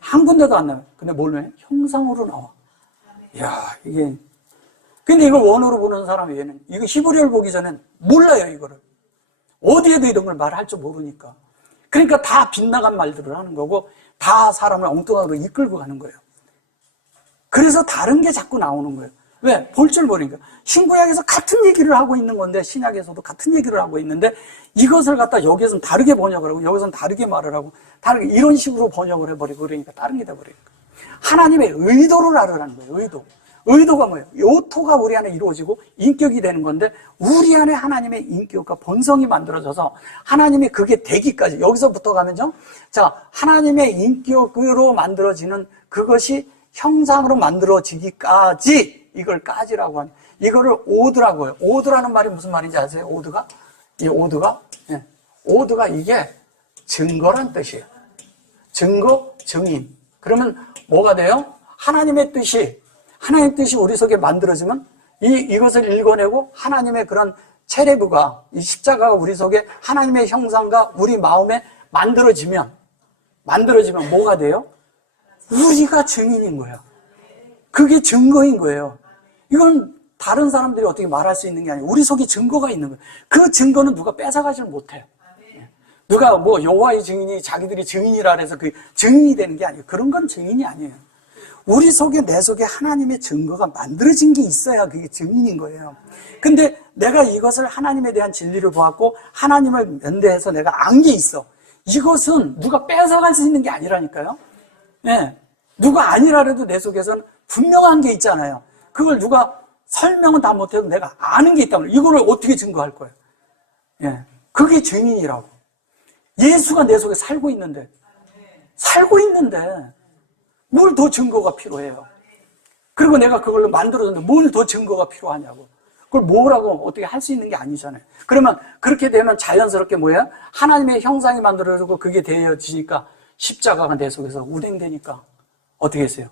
한 군데도 안 나와요. 근데 뭘 해? 형상으로 나와. 이야, 이게. 근데 이걸 원어로 보는 사람이 얘는, 이거 히브리어를 보기 전엔 몰라요, 이거를. 어디에도 이런 걸 말할 줄 모르니까. 그러니까 다 빗나간 말들을 하는 거고, 다 사람을 엉뚱하게 이끌고 가는 거예요. 그래서 다른 게 자꾸 나오는 거예요. 왜? 볼 줄 모르니까. 신구약에서 같은 얘기를 하고 있는 건데, 신약에서도 같은 얘기를 하고 있는데, 이것을 갖다 여기서는 다르게 번역을 하고, 여기서는 다르게 말을 하고, 다르게 이런 식으로 번역을 해버리고, 그러니까 다른 게 돼버리니까. 하나님의 의도를 알으라는 거예요, 의도. 의도가 뭐예요? 요토가 우리 안에 이루어지고 인격이 되는 건데, 우리 안에 하나님의 인격과 본성이 만들어져서 하나님이 그게 되기까지, 여기서부터 가면요, 자, 하나님의 인격으로 만들어지는 그것이 형상으로 만들어지기까지, 이걸 까지라고 하는, 이거를 오드라고 해요. 오드라는 말이 무슨 말인지 아세요? 오드가? 이 오드가? 예. 오드가 이게 증거란 뜻이에요. 증거, 증인. 그러면 뭐가 돼요? 하나님의 뜻이 우리 속에 만들어지면 이것을 읽어내고 하나님의 그런 체레브가, 이 십자가가 우리 속에 하나님의 형상과 우리 마음에 만들어지면 뭐가 돼요? 우리가 증인인 거예요. 그게 증거인 거예요. 이건 다른 사람들이 어떻게 말할 수 있는 게 아니에요. 우리 속에 증거가 있는 거예요. 그 증거는 누가 뺏어가질 못해요. 누가 뭐 여호와의 증인이 자기들이 증인이라 해서 그 증인이 되는 게 아니에요. 그런 건 증인이 아니에요. 우리 속에, 내 속에 하나님의 증거가 만들어진 게 있어야 그게 증인인 거예요. 근데 내가 이것을 하나님에 대한 진리를 보았고 하나님을 면대해서 내가 안 게 있어. 이것은 누가 뺏어갈 수 있는 게 아니라니까요. 예. 누가 아니라도 내 속에서는 분명한 게 있잖아요. 그걸 누가 설명은 다 못해도 내가 아는 게 있다면 이거를 어떻게 증거할 거예요? 예. 그게 증인이라고. 예수가 내 속에 살고 있는데 뭘 더 증거가 필요해요? 그리고 내가 그걸로 만들어줬는데 뭘 더 증거가 필요하냐고. 그걸 뭐라고 어떻게 할 수 있는 게 아니잖아요. 그러면 그렇게 되면 자연스럽게 뭐예요? 하나님의 형상이 만들어지고 그게 되어지니까 십자가가 내 속에서 운행되니까 어떻게 했어요?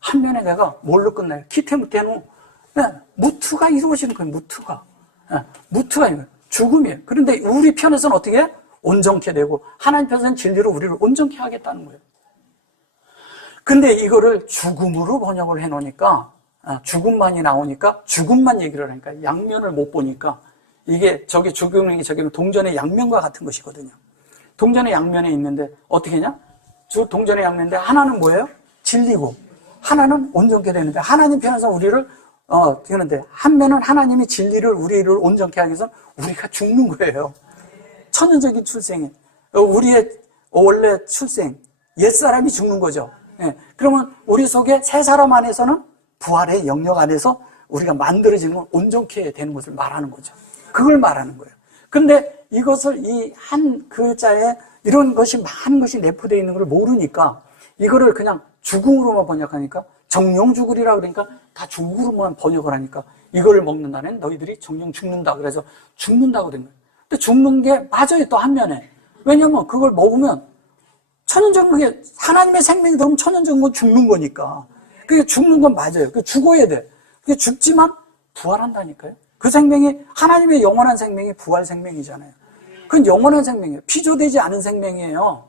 한면에 내가 뭘로 끝나요? 키테무테노. 무투가 이루어지는 거예요. 무투가. 무투가 이거예요. 죽음이에요. 그런데 우리 편에서는 어떻게 해요? 온전케 되고 하나님 편에서는 진리로 우리를 온전케 하겠다는 거예요. 근데 이거를 죽음으로 번역을 해놓으니까, 죽음만이 나오니까 죽음만 얘기를 하니까 양면을 못 보니까 이게 저기 죽음이 저기는 동전의 양면과 같은 것이거든요. 동전의 양면에 있는데 어떻게 하냐? 동전의 양면인데 하나는 뭐예요? 진리고 하나는 온전케 되는데 하나님 편에서 우리를 되는데 한 면은 하나님이 진리를 우리를 온전케 하기 위해서 우리가 죽는 거예요. 천연적인 출생에 우리의 원래 출생 옛사람이 죽는 거죠. 예, 그러면 우리 속에 새 사람 안에서는 부활의 영역 안에서 우리가 만들어지는 건 온전케 되는 것을 말하는 거죠. 그걸 말하는 거예요. 근데 이것을 이 한 글자에 이런 것이 많은 것이 내포되어 있는 걸 모르니까 이거를 그냥 죽음으로만 번역하니까 정령 죽으리라 그러니까 다 죽음으로만 번역을 하니까 이거를 먹는다는 너희들이 정령 죽는다 그래서 죽는다고 된 거예요. 근데 죽는 게 맞아요. 또 한면에. 왜냐면 그걸 먹으면 천연적인 그게 하나님의 생명이 들어오면 천연적인 건 죽는 거니까. 그게 죽는 건 맞아요. 그 죽어야 돼. 그게 죽지만 부활한다니까요. 그 생명이 하나님의 영원한 생명이 부활 생명이잖아요. 그건 영원한 생명이에요. 피조되지 않은 생명이에요.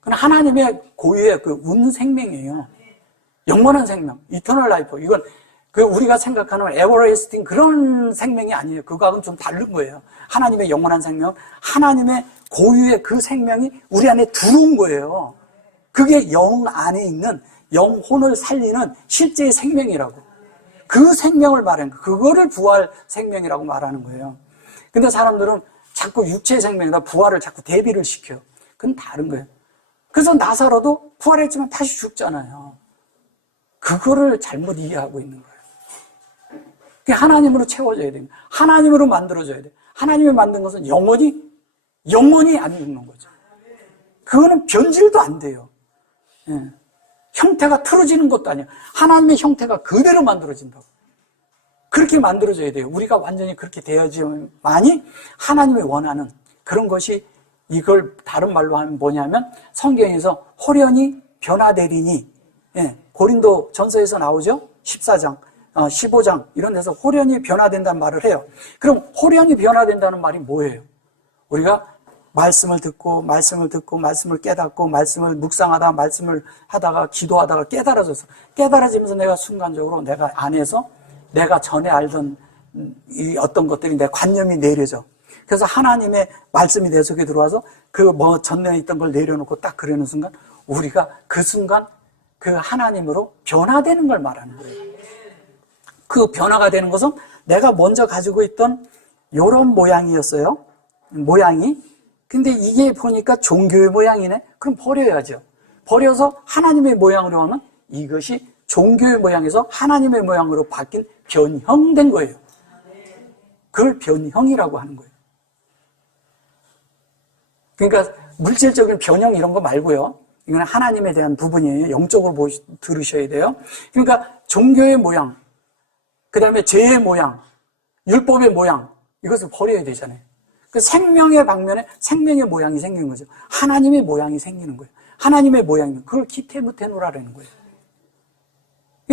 그건 하나님의 고유의 그 운 생명이에요. 영원한 생명, 이터널 라이프. 이건 그 우리가 생각하는 에버레스팅 그런 생명이 아니에요. 그거하고는 좀 다른 거예요. 하나님의 영원한 생명, 하나님의 고유의 그 생명이 우리 안에 들어온 거예요. 그게 영 안에 있는 영혼을 살리는 실제의 생명이라고. 그 생명을 말하는 거예요. 그거를 부활 생명이라고 말하는 거예요. 근데 사람들은 자꾸 육체의 생명이나 부활을 자꾸 대비를 시켜요. 그건 다른 거예요. 그래서 나사로도 부활했지만 다시 죽잖아요. 그거를 잘못 이해하고 있는 거예요. 그게 하나님으로 채워져야 됩니다. 하나님으로 만들어져야 돼요. 하나님이 만든 것은 영원히 안 죽는 거죠. 그거는 변질도 안 돼요. 예. 형태가 틀어지는 것도 아니에요. 하나님의 형태가 그대로 만들어진다고. 그렇게 만들어져야 돼요. 우리가 완전히 그렇게 되어야지만이 하나님이 원하는 그런 것이 이걸 다른 말로 하면 뭐냐면 성경에서 호련히 변화되리니 예, 고린도 전서에서 나오죠. 14장, 15장 이런 데서 호련히 변화된다는 말을 해요. 그럼 호련히 변화된다는 말이 뭐예요? 우리가 말씀을 듣고 말씀을 깨닫고 말씀을 묵상하다가 말씀을 하다가 기도하다가 깨달아졌어. 깨달아지면서 내가 순간적으로 내가 안에서 내가 전에 알던 이 어떤 것들이 내 관념이 내려져. 그래서 하나님의 말씀이 내 속에 들어와서 그 전에 있던 걸 내려놓고 딱 그러는 순간 우리가 그 순간 그 하나님으로 변화되는 걸 말하는 거예요. 그 변화가 되는 것은 내가 먼저 가지고 있던 요런 모양이었어요. 모양이. 근데 이게 보니까 종교의 모양이네. 그럼 버려야죠. 버려서 하나님의 모양으로 하면 이것이 종교의 모양에서 하나님의 모양으로 바뀐 변형된 거예요. 그걸 변형이라고 하는 거예요. 그러니까 물질적인 변형 이런 거 말고요. 이건 하나님에 대한 부분이에요. 영적으로 들으셔야 돼요. 그러니까 종교의 모양, 그 다음에 죄의 모양, 율법의 모양, 이것을 버려야 되잖아요. 그 생명의 방면에 생명의 모양이 생기는 거죠. 하나님의 모양이 생기는 거예요. 하나님의 모양이면 그걸 기테무테노라는 거예요.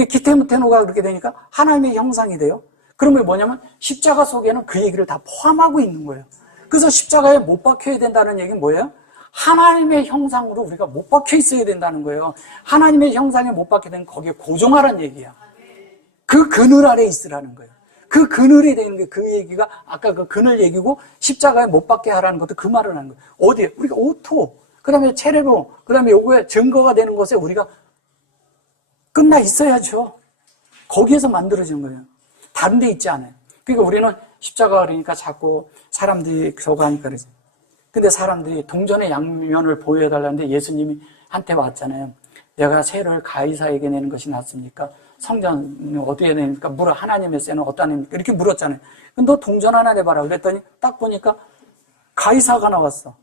기테무테노가 그렇게 되니까 하나님의 형상이 돼요. 그러면 뭐냐면 십자가 속에는 그 얘기를 다 포함하고 있는 거예요. 그래서 십자가에 못 박혀야 된다는 얘기는 뭐예요? 하나님의 형상으로 우리가 못 박혀 있어야 된다는 거예요. 하나님의 형상에 못 박혀 되면 거기에 고정하라는 얘기야. 그 그늘 아래 있으라는 거예요. 그 그늘이 되는 게 그 얘기가 아까 그 그늘 얘기고 십자가에 못 박게 하라는 것도 그 말을 하는 거예요. 어디에? 우리가 오토, 그 다음에 체레로, 그 다음에 요거에 증거가 되는 것에 우리가 끝나 있어야죠. 거기에서 만들어진 거예요. 다른 데 있지 않아요. 그러니까 우리는 십자가 그러니까 자꾸 사람들이 저거 하니까 그러지. 근데 사람들이 동전의 양면을 보여달라는데 예수님이 한테 왔잖아요. 내가 세를 가이사에게 내는 것이 낫습니까? 성전 어디에 내니까 물어 하나님의 세는 어디다 냅니까? 이렇게 물었잖아요. 너 동전 하나 내봐라. 그랬더니 딱 보니까 가이사가 나왔어.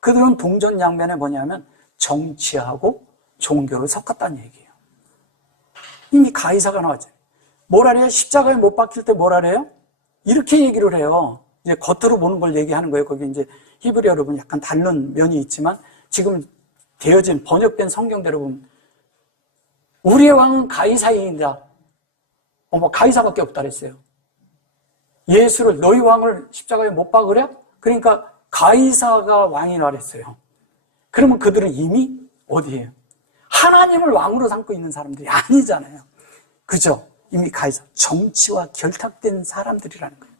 그들은 동전 양면에 뭐냐면 정치하고 종교를 섞었다는 얘기예요. 이미 가이사가 나왔잖아요. 뭐라 그래요? 십자가에 못 박힐 때 뭐라 그래요? 이렇게 얘기를 해요. 이제 겉으로 보는 걸 얘기하는 거예요. 거기 이제 히브리어로 보면 약간 다른 면이 있지만 지금 되어진 번역된 성경대로 보면 우리의 왕은 가이사이다. 가이사밖에 없다 그랬어요. 예수를 너희 왕을 십자가에 못 박으랴? 그러니까 가이사가 왕이라 그랬어요. 그러면 그들은 이미 어디예요? 하나님을 왕으로 삼고 있는 사람들이 아니잖아요. 그죠? 이미 가이사, 정치와 결탁된 사람들이라는 거예요.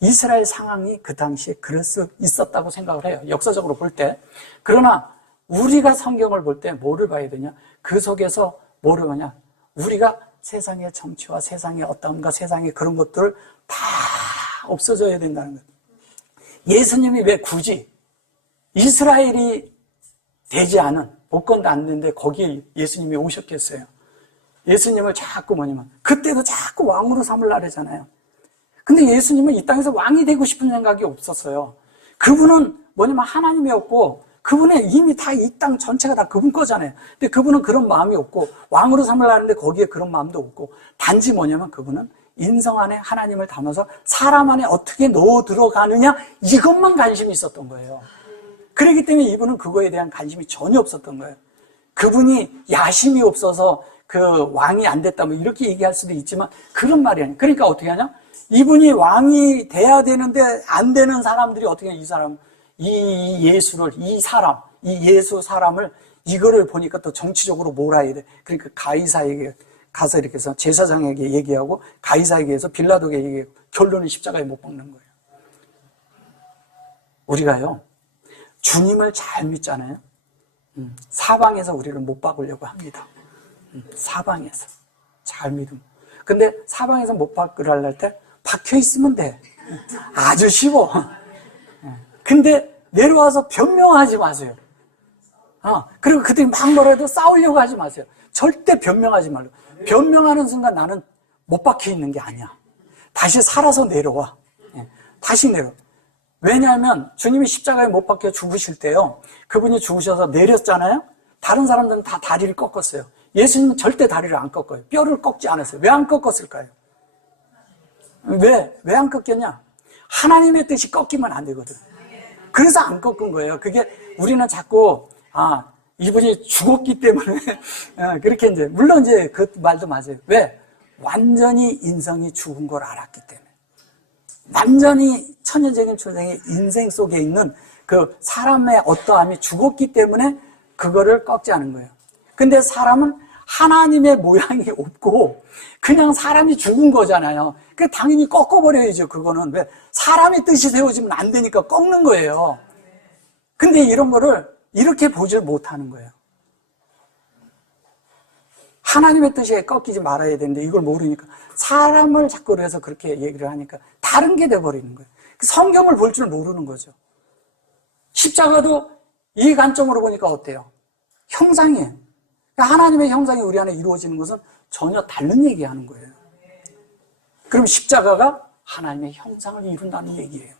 이스라엘 상황이 그 당시에 그럴 수 있었다고 생각을 해요. 역사적으로 볼 때. 그러나 우리가 성경을 볼 때 뭐를 봐야 되냐? 그 속에서 뭐를 보냐? 우리가 세상의 정치와 세상의 어떤가 세상의 그런 것들을 다 없어져야 된다는 거예요. 예수님이 왜 굳이 이스라엘이 되지 않은 복권도 안 되는데 거기에 예수님이 오셨겠어요? 예수님을 자꾸 뭐냐면 그때도 자꾸 왕으로 삼으려고 그러잖아요. 근데 예수님은 이 땅에서 왕이 되고 싶은 생각이 없었어요. 그분은 뭐냐면 하나님이었고 그분의 이미 다 이 땅 전체가 다 그분 거잖아요. 근데 그분은 그런 마음이 없고 왕으로 삼으려고 하는데 거기에 그런 마음도 없고 단지 뭐냐면 그분은 인성 안에 하나님을 담아서 사람 안에 어떻게 넣어 들어가느냐 이것만 관심이 있었던 거예요. 그렇기 때문에 이분은 그거에 대한 관심이 전혀 없었던 거예요. 그분이 야심이 없어서 그 왕이 안 됐다 뭐 이렇게 얘기할 수도 있지만 그런 말이 아니에요. 그러니까 어떻게 하냐? 이분이 왕이 돼야 되는데 안 되는 사람들이 어떻게 이 사람 이 예수를 이 예수 사람을 이거를 보니까 또 정치적으로 몰아야 돼. 그러니까 가이사에게 가서 이렇게 해서 제사장에게 얘기하고 가이사에게 해서 빌라도에게 얘기하고 결론은 십자가에 못 박는 거예요. 우리가요 주님을 잘 믿잖아요. 사방에서 우리를 못 박으려고 합니다. 사방에서 잘 믿음. 근데 사방에서 못 박으려 할 때 박혀 있으면 돼. 아주 쉬워. 근데 내려와서 변명하지 마세요. 그리고 그들이 막 뭐라도 싸우려고 하지 마세요. 절대 변명하지 말고. 변명하는 순간 나는 못 박혀 있는 게 아니야. 다시 살아서 내려와. 다시 내려와. 왜냐하면 주님이 십자가에 못 박혀 죽으실 때요. 그분이 죽으셔서 내렸잖아요. 다른 사람들은 다 다리를 꺾었어요. 예수님은 절대 다리를 안 꺾어요. 뼈를 꺾지 않았어요. 왜 안 꺾었을까요? 왜 안 꺾였냐? 하나님의 뜻이 꺾이면 안 되거든. 그래서 안 꺾은 거예요. 그게 우리는 자꾸 이분이 죽었기 때문에 그렇게 이제 물론 이제 그 말도 맞아요. 왜? 완전히 인성이 죽은 걸 알았기 때문에. 완전히 천연적인 초생의 인생 속에 있는 그 사람의 어떠함이 죽었기 때문에 그거를 꺾지 않은 거예요. 근데 사람은 하나님의 모양이 없고 그냥 사람이 죽은 거잖아요. 그 당연히 꺾어버려야죠. 그거는 왜 사람의 뜻이 세워지면 안 되니까 꺾는 거예요. 근데 이런 거를 이렇게 보질 못하는 거예요. 하나님의 뜻에 꺾이지 말아야 되는데 이걸 모르니까 사람을 자꾸 그래서 그렇게 얘기를 하니까 다른 게 돼버리는 거예요. 성경을 볼 줄 모르는 거죠. 십자가도 이 관점으로 보니까 어때요? 형상이에요. 하나님의 형상이 우리 안에 이루어지는 것은 전혀 다른 얘기하는 거예요. 그럼 십자가가 하나님의 형상을 이룬다는 얘기예요.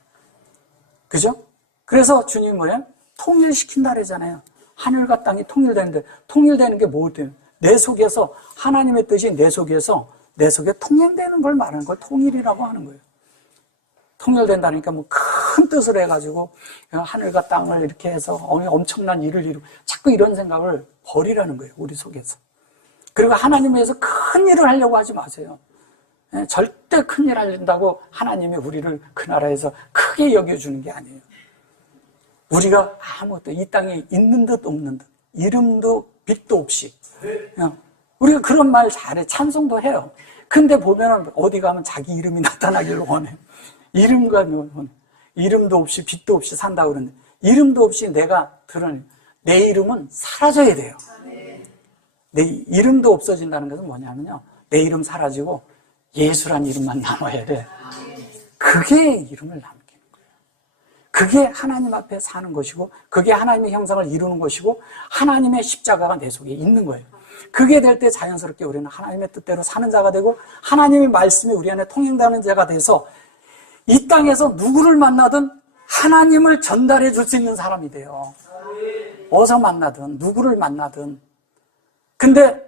그죠? 그래서 주님이 뭐예요? 통일시킨다 그러잖아요. 하늘과 땅이 통일되는데 통일되는 게 뭐예요? 내 속에서 하나님의 뜻이 내 속에 통행되는 걸 말하는 걸 통일이라고 하는 거예요. 통일된다니까 뭐 큰 뜻을 해가지고 하늘과 땅을 이렇게 해서 엄청난 일을 이루고 자꾸 이런 생각을 버리라는 거예요. 우리 속에서. 그리고 하나님에 의해서 큰 일을 하려고 하지 마세요. 절대 큰 일 하려고 하나님이 우리를 그 나라에서 크게 여겨주는 게 아니에요. 우리가 아무것도 이 땅에 있는 듯 없는 듯 이름도 빛도 없이 우리가 그런 말 잘해. 찬송도 해요. 근데 보면 어디 가면 자기 이름이 나타나기를 원해. 이름도 없이 빛도 없이 산다고 그러는데 이름도 없이 내가 드러내 내 이름은 사라져야 돼요. 내 이름도 없어진다는 것은 뭐냐면요. 내 이름 사라지고 예수란 이름만 남아야 돼. 그게 이름을 남기는 거예요. 그게 하나님 앞에 사는 것이고 그게 하나님의 형상을 이루는 것이고 하나님의 십자가가 내 속에 있는 거예요. 그게 될 때 자연스럽게 우리는 하나님의 뜻대로 사는 자가 되고 하나님의 말씀이 우리 안에 통행되는 자가 돼서 이 땅에서 누구를 만나든 하나님을 전달해 줄 수 있는 사람이 돼요. 어디서 만나든 누구를 만나든. 근데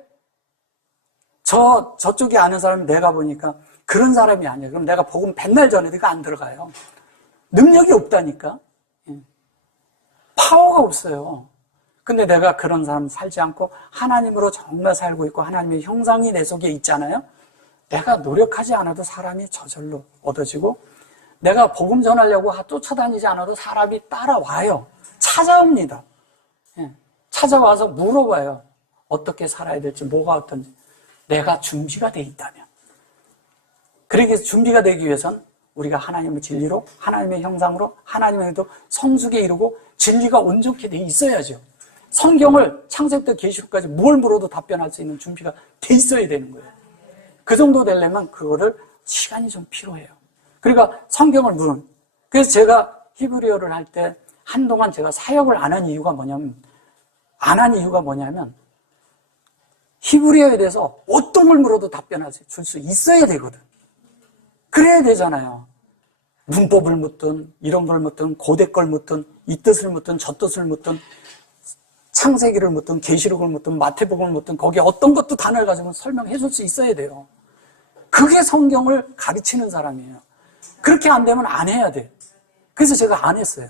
저쪽에 아는 사람이 내가 보니까 그런 사람이 아니에요. 그럼 내가 복음 맨날 전해도 안 들어가요. 능력이 없다니까. 파워가 없어요. 근데 내가 그런 사람 살지 않고 하나님으로 정말 살고 있고 하나님의 형상이 내 속에 있잖아요. 내가 노력하지 않아도 사람이 저절로 얻어지고 내가 복음 전하려고 쫓아다니지 않아도 사람이 따라와요. 찾아옵니다. 찾아와서 물어봐요. 어떻게 살아야 될지, 뭐가 어떤지. 내가 준비가 돼 있다면. 그러기 준비가 되기 위해선 우리가 하나님의 진리로, 하나님의 형상으로, 하나님의 도 성숙에 이르고 진리가 온전케 돼 있어야죠. 성경을 창세부터 계시록까지 뭘 물어도 답변할 수 있는 준비가 돼 있어야 되는 거예요. 그 정도 되려면 그거를 시간이 좀 필요해요. 그러니까 성경을 물은. 그래서 제가 히브리어를 할 때 한동안 제가 사역을 안 한 이유가 뭐냐면 히브리어에 대해서 어떤 걸 물어도 답변할 줄 수 있어야 되거든. 그래야 되잖아요. 문법을 묻든 이런 걸 묻든 고대 걸 묻든 이 뜻을 묻든 저 뜻을 묻든 창세기를 묻든 계시록을 묻든 마태복음을 묻든 거기에 어떤 것도 단어를 가지고 설명해 줄 수 있어야 돼요. 그게 성경을 가르치는 사람이에요. 그렇게 안 되면 안 해야 돼. 그래서 제가 안 했어요.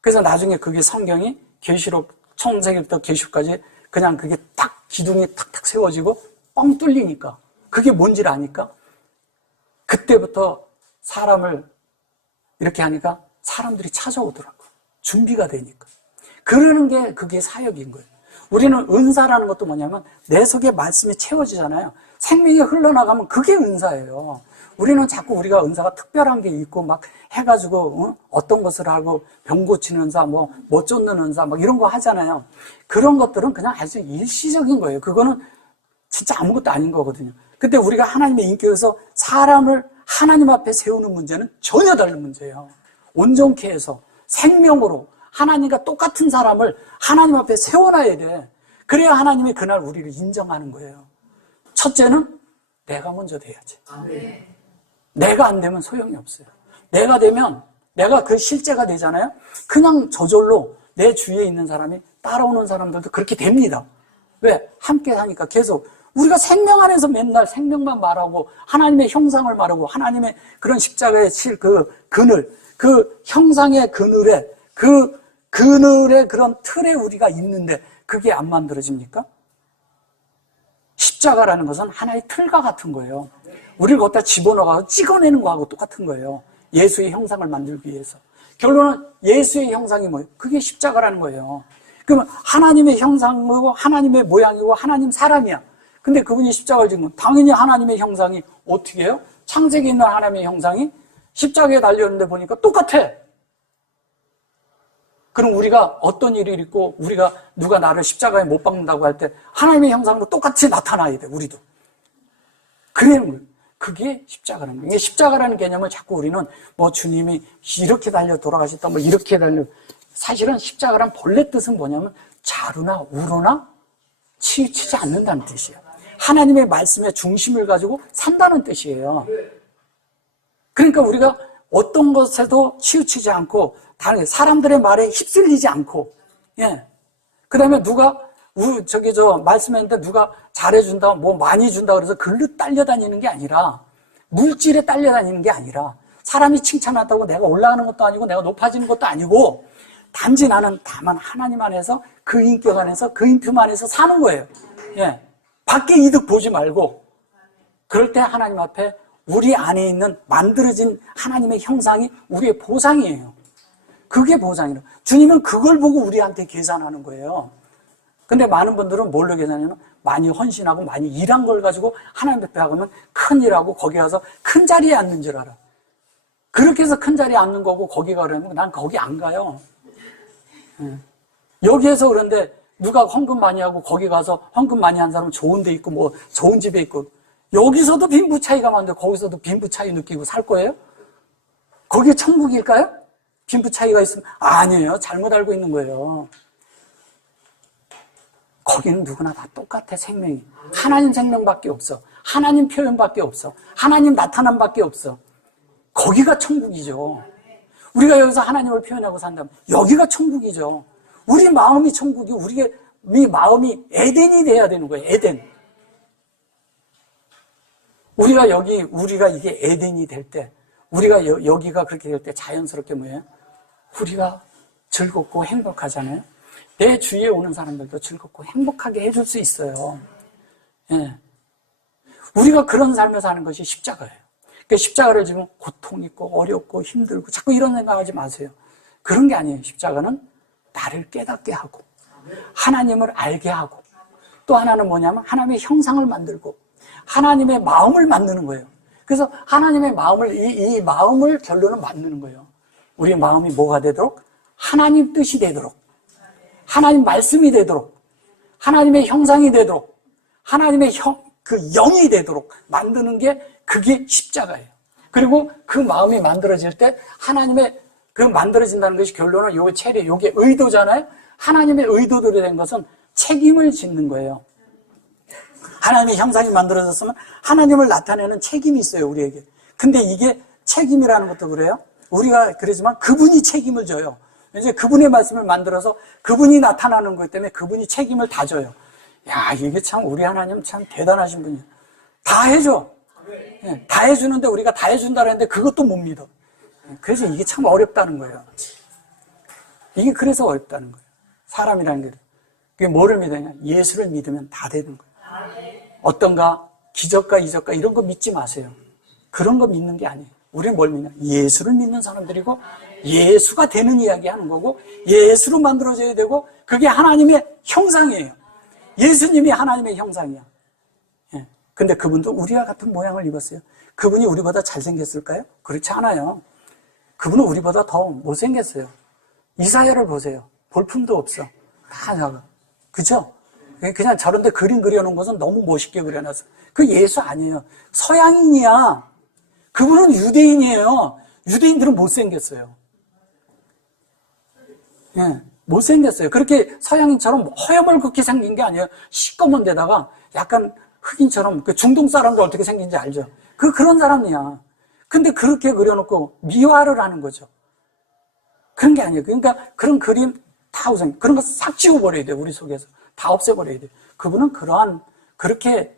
그래서 나중에 그게 성경이 계시록 창세기부터 계시록까지 그냥 그게 딱 기둥이 탁탁 세워지고 뻥 뚫리니까 그게 뭔지를 아니까 그때부터 사람을 이렇게 하니까 사람들이 찾아오더라고요. 준비가 되니까. 그러는 게 그게 사역인 거예요. 우리는 은사라는 것도 뭐냐면 내 속에 말씀이 채워지잖아요. 생명이 흘러나가면 그게 은사예요. 우리는 자꾸 우리가 은사가 특별한 게 있고 막 해가지고 어떤 것을 하고 병 고치는 은사, 못 쫓는 은사 막 이런 거 하잖아요. 그런 것들은 그냥 아주 일시적인 거예요. 그거는 진짜 아무것도 아닌 거거든요. 근데 우리가 하나님의 인격에서 사람을 하나님 앞에 세우는 문제는 전혀 다른 문제예요. 온전케 해서 생명으로 하나님과 똑같은 사람을 하나님 앞에 세워놔야 돼. 그래야 하나님이 그날 우리를 인정하는 거예요. 첫째는 내가 먼저 돼야지. 내가 안 되면 소용이 없어요. 내가 되면 내가 그 실제가 되잖아요. 그냥 저절로 내 주위에 있는 사람이 따라오는 사람들도 그렇게 됩니다. 왜? 함께 사니까 계속 우리가 생명 안에서 맨날 생명만 말하고 하나님의 형상을 말하고 하나님의 그런 십자가에 칠 그 그늘, 그 형상의 그늘에 그늘의 그런 틀에 우리가 있는데 그게 안 만들어집니까? 십자가라는 것은 하나의 틀과 같은 거예요. 우리를 거기다 집어넣어서 찍어내는 거하고 똑같은 거예요. 예수의 형상을 만들기 위해서. 결론은 예수의 형상이 뭐예요? 그게 십자가라는 거예요. 그러면 하나님의 형상이고 하나님의 모양이고 하나님 사람이야. 근데 그분이 십자가를 지면 당연히 하나님의 형상이 어떻게 해요? 창세기에 있는 하나님의 형상이 십자가에 달려있는데 보니까 똑같아. 그럼 우리가 어떤 일이 있고 우리가 누가 나를 십자가에 못 박는다고 할 때 하나님의 형상으로 똑같이 나타나야 돼, 우리도. 그래, 그게 십자가라는 거예요. 이게 십자가라는 개념을 자꾸 우리는 뭐 주님이 이렇게 달려 돌아가셨다, 뭐 이렇게 달려. 사실은 십자가란 본래 뜻은 뭐냐면 자루나 우로나 치우치지 않는다는 뜻이에요. 하나님의 말씀의 중심을 가지고 산다는 뜻이에요. 그러니까 우리가 어떤 것에도 치우치지 않고 다른 사람들의 말에 휩쓸리지 않고, 예. 그 다음에 누가 말씀했는데 누가 잘해준다, 뭐 많이 준다 그래서 글로 딸려다니는 게 아니라, 물질에 딸려다니는 게 아니라, 사람이 칭찬한다고 내가 올라가는 것도 아니고 내가 높아지는 것도 아니고, 단지 나는 다만 하나님 안에서 그 인격 안에서 그 인품 안에서 사는 거예요. 예. 밖에 이득 보지 말고, 그럴 때 하나님 앞에 우리 안에 있는 만들어진 하나님의 형상이 우리의 보상이에요. 그게 보상이에요. 주님은 그걸 보고 우리한테 계산하는 거예요. 근데 많은 분들은 뭘로 계산하냐면 많이 헌신하고 많이 일한 걸 가지고 하나님 앞에 가면 큰 일하고 거기 가서 큰 자리에 앉는 줄 알아. 그렇게 해서 큰 자리에 앉는 거고 거기 가려면 난 거기 안 가요. 여기에서 그런데 누가 헌금 많이 하고 거기 가서 헌금 많이 한 사람은 좋은 데 있고 뭐 좋은 집에 있고 여기서도 빈부 차이가 많은데 거기서도 빈부 차이 느끼고 살 거예요? 거기에 천국일까요? 빈부 차이가 있으면 아니에요. 잘못 알고 있는 거예요. 거기는 누구나 다 똑같아. 생명이 하나님 생명밖에 없어. 하나님 표현밖에 없어. 하나님 나타남밖에 없어. 거기가 천국이죠. 우리가 여기서 하나님을 표현하고 산다면 여기가 천국이죠. 우리 마음이 천국이 우리 마음이 에덴이 돼야 되는 거예요. 에덴. 우리가 이게 에덴이 될 때, 우리가 여기가 그렇게 될 때 자연스럽게 뭐예요? 우리가 즐겁고 행복하잖아요. 내 주위에 오는 사람들도 즐겁고 행복하게 해줄 수 있어요. 예. 우리가 그런 삶을 사는 것이 십자가예요. 그러니까 십자가를 지면 고통 있고 어렵고 힘들고 자꾸 이런 생각하지 마세요. 그런 게 아니에요. 십자가는 나를 깨닫게 하고 하나님을 알게 하고 또 하나는 뭐냐면 하나님의 형상을 만들고 하나님의 마음을 만드는 거예요. 그래서 하나님의 마음을 이 마음을 결론은 만드는 거예요. 우리 마음이 뭐가 되도록? 하나님 뜻이 되도록 하나님 말씀이 되도록 하나님의 형상이 되도록 하나님의 그 영이 되도록 만드는 게 그게 십자가예요. 그리고 그 마음이 만들어질 때 하나님의 그 만들어진다는 것이 결론은 요게 의도잖아요. 하나님의 의도대로 된 것은 책임을 짓는 거예요. 하나님의 형상이 만들어졌으면 하나님을 나타내는 책임이 있어요, 우리에게. 근데 이게 책임이라는 것도 그래요. 우리가 그러지만 그분이 책임을 져요. 이제 그분의 말씀을 만들어서 그분이 나타나는 것 때문에 그분이 책임을 다 져요. 야, 이게 참 우리 하나님 참 대단하신 분이에요. 다 해줘. 네, 다 해주는데 우리가 다 해준다 그랬는데 그것도 못 믿어. 그래서 이게 참 어렵다는 거예요. 이게 그래서 어렵다는 거예요. 사람이라는 게. 그게 뭐를 믿느냐? 예수를 믿으면 다 되는 거예요. 어떤가 기적과 이적과 이런 거 믿지 마세요. 그런 거 믿는 게 아니에요. 우리는 뭘 믿냐? 예수를 믿는 사람들이고 예수가 되는 이야기 하는 거고 예수로 만들어져야 되고 그게 하나님의 형상이에요. 예수님이 하나님의 형상이야. 예. 근데 그분도 우리와 같은 모양을 입었어요. 그분이 우리보다 잘생겼을까요? 그렇지 않아요. 그분은 우리보다 더 못생겼어요. 이사야를 보세요. 볼품도 없어. 다 작아. 그죠? 그냥 저런데 그림 그려놓은 것은 너무 멋있게 그려놨어. 그 예수 아니에요. 서양인이야. 그분은 유대인이에요. 유대인들은 못생겼어요. 예, 못생겼어요. 그렇게 서양인처럼 허여멀겋게 생긴 게 아니에요. 시꺼먼 데다가 약간 흑인처럼 그 중동 사람들 어떻게 생긴지 알죠? 그런 사람이야. 근데 그렇게 그려놓고 미화를 하는 거죠. 그런 게 아니에요. 그러니까 그런 그림 다 우선 그런 거 싹 지워버려야 돼요. 우리 속에서. 다 없애버려야 돼요. 그분은 그렇게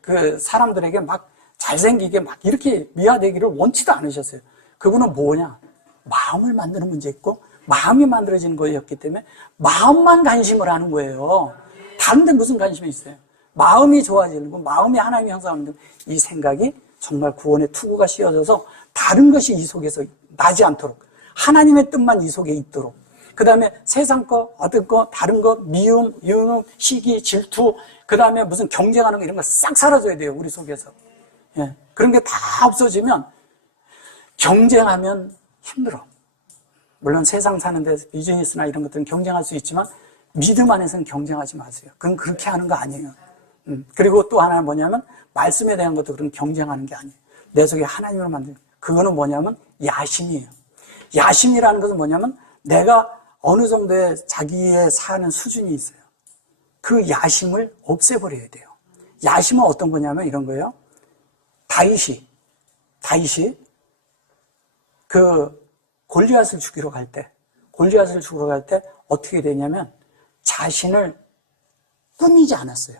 그 사람들에게 막 잘생기게 막 이렇게 미화되기를 원치도 않으셨어요. 그분은 뭐냐? 마음을 만드는 문제 있고 마음이 만들어지는 거였기 때문에 마음만 간심을 하는 거예요. 다른 데 무슨 관심이 있어요? 마음이 좋아지는 거, 마음이 하나님의 형상을 만드는 이 생각이 정말 구원의 투구가 씌워져서 다른 것이 이 속에서 나지 않도록 하나님의 뜻만 이 속에 있도록. 그 다음에 세상 거, 얻은 거, 다른 거, 미움, 유흥, 시기, 질투, 그 다음에 무슨 경쟁하는 거 이런 거 싹 사라져야 돼요, 우리 속에서. 예. 그런 게 다 없어지면 경쟁하면 힘들어. 물론 세상 사는 데서 비즈니스나 이런 것들은 경쟁할 수 있지만 믿음 안에서는 경쟁하지 마세요. 그건 그렇게 하는 거 아니에요. 그리고 또 하나는 뭐냐면 말씀에 대한 것도 그런 경쟁하는 게 아니에요. 내 속에 하나님을 만드는 그거는 뭐냐면 야심이에요. 야심이라는 것은 뭐냐면 내가 어느 정도의 자기의 사는 수준이 있어요. 그 야심을 없애버려야 돼요. 야심은 어떤 거냐면 이런 거예요. 다윗이 그 골리앗을 죽이러 갈 때 어떻게 되냐면 자신을 꾸미지 않았어요.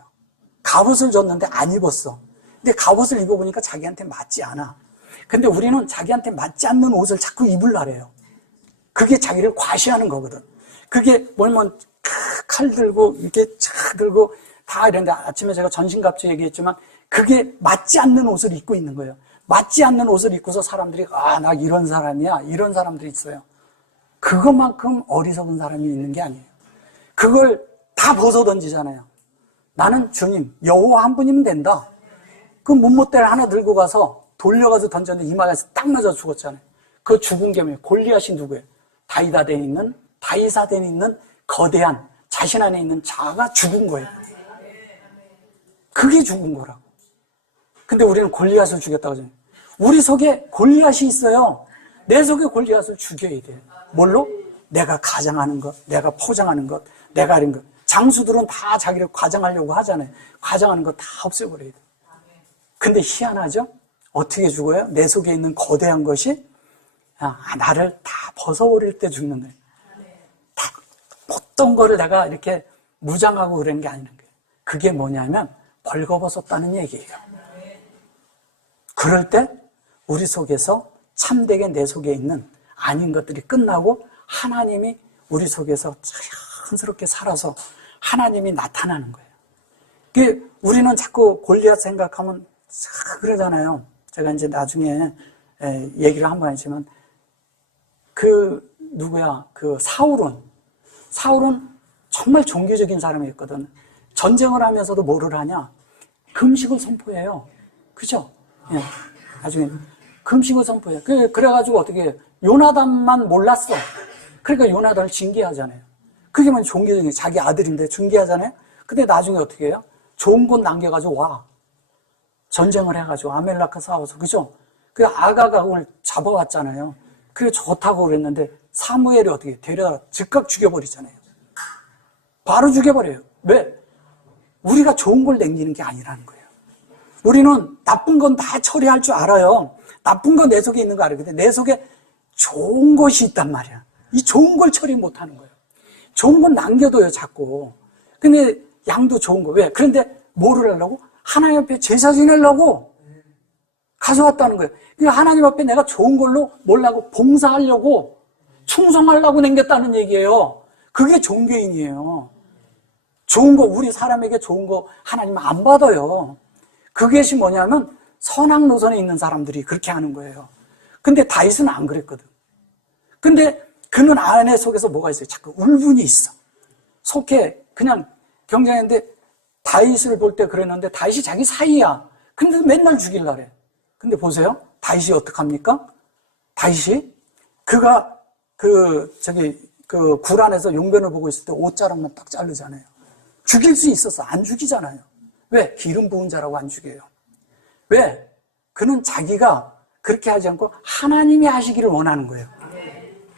갑옷을 줬는데 안 입었어. 근데 갑옷을 입어보니까 자기한테 맞지 않아. 근데 우리는 자기한테 맞지 않는 옷을 자꾸 입으려 해요. 그게 자기를 과시하는 거거든. 그게 뭐냐면 칼 들고 이렇게 착 들고 다 이런데 아침에 제가 전신갑주 얘기했지만 그게 맞지 않는 옷을 입고 있는 거예요. 맞지 않는 옷을 입고서 사람들이 나 이런 사람이야 이런 사람들이 있어요. 그것만큼 어리석은 사람이 있는 게 아니에요. 그걸 다 벗어던지잖아요. 나는 주님 여호와 한 분이면 된다. 그 문못대를 하나 들고 가서 돌려가서 던졌는데 이마에서 딱 맞아 죽었잖아요. 그 죽은 게 뭐예요? 골리앗이 누구예요? 다윗아대에 있는 거대한 자신 안에 있는 자아가 죽은 거예요. 그게 죽은 거라고. 근데 우리는 골리앗을 죽였다고 하잖아요. 우리 속에 골리앗이 있어요. 내 속에 골리앗을 죽여야 돼요. 뭘로? 내가 가장하는 것, 내가 포장하는 것, 내가 이런 것. 장수들은 다 자기를 과장하려고 하잖아요. 과장하는 거 다 없애버려야 돼요. 근데 희한하죠? 어떻게 죽어요? 내 속에 있는 거대한 것이 나를 다 벗어버릴 때 죽는 거예요. 다 어떤 거를 내가 이렇게 무장하고 그런 게 아니는 거예요. 그게 뭐냐면 벌거벗었다는 얘기예요. 그럴 때 우리 속에서 참되게 내 속에 있는 아닌 것들이 끝나고 하나님이 우리 속에서 자연스럽게 살아서 하나님이 나타나는 거예요. 우리는 자꾸 골리앗 생각하면 그러잖아요. 제가 이제 나중에 얘기를 한번 했지만 사울은 정말 종교적인 사람이었거든. 전쟁을 하면서도 뭐를 하냐? 금식을 선포해요. 그죠? 예. 나중에 금식을 선포해요. 그래가지고 어떻게 해요? 요나단만 몰랐어. 그러니까 요나단을 징계하잖아요. 그게 뭐냐? 종교적인 자기 아들인데 징계하잖아요. 근데 나중에 어떻게 해요? 좋은 곳 남겨가지고 와. 전쟁을 해가지고 아멜렉과 싸워서 그죠? 그 아가가 오늘 잡아왔잖아요. 그게 좋다고 그랬는데 사무엘이 어떻게 데려다 즉각 죽여버리잖아요. 바로 죽여버려요. 왜? 우리가 좋은 걸 남기는 게 아니라는 거예요. 우리는 나쁜 건 다 처리할 줄 알아요. 나쁜 건 내 속에 있는 거 알아요. 근데 내 속에 좋은 것이 있단 말이야. 이 좋은 걸 처리 못 하는 거예요. 좋은 건 남겨둬요, 자꾸. 근데 양도 좋은 거. 왜? 그런데 뭐를 하려고? 하나님 앞에 제사 지내려고 가져왔다는 거예요. 그러니까 하나님 앞에 내가 좋은 걸로 뭐라고? 봉사하려고, 충성하려고 남겼다는 얘기예요. 그게 종교인이에요. 좋은 거, 우리 사람에게 좋은 거 하나님은 안 받아요. 그것이 뭐냐면 선악 노선에 있는 사람들이 그렇게 하는 거예요. 근데 다윗은 안 그랬거든. 근데 그는 안에 속에서 뭐가 있어요? 자꾸 울분이 있어. 속에 그냥 경쟁했는데 다윗을 볼 때 그랬는데 다윗이 자기 사이야. 근데 맨날 죽일라 그래. 근데 보세요. 다윗이 어떡합니까? 다윗이 그가 굴 안에서 용변을 보고 있을 때 옷자락만 딱 자르잖아요. 죽일 수 있었어. 안 죽이잖아요. 왜? 기름 부은 자라고 안 죽여요. 왜? 그는 자기가 그렇게 하지 않고 하나님이 하시기를 원하는 거예요.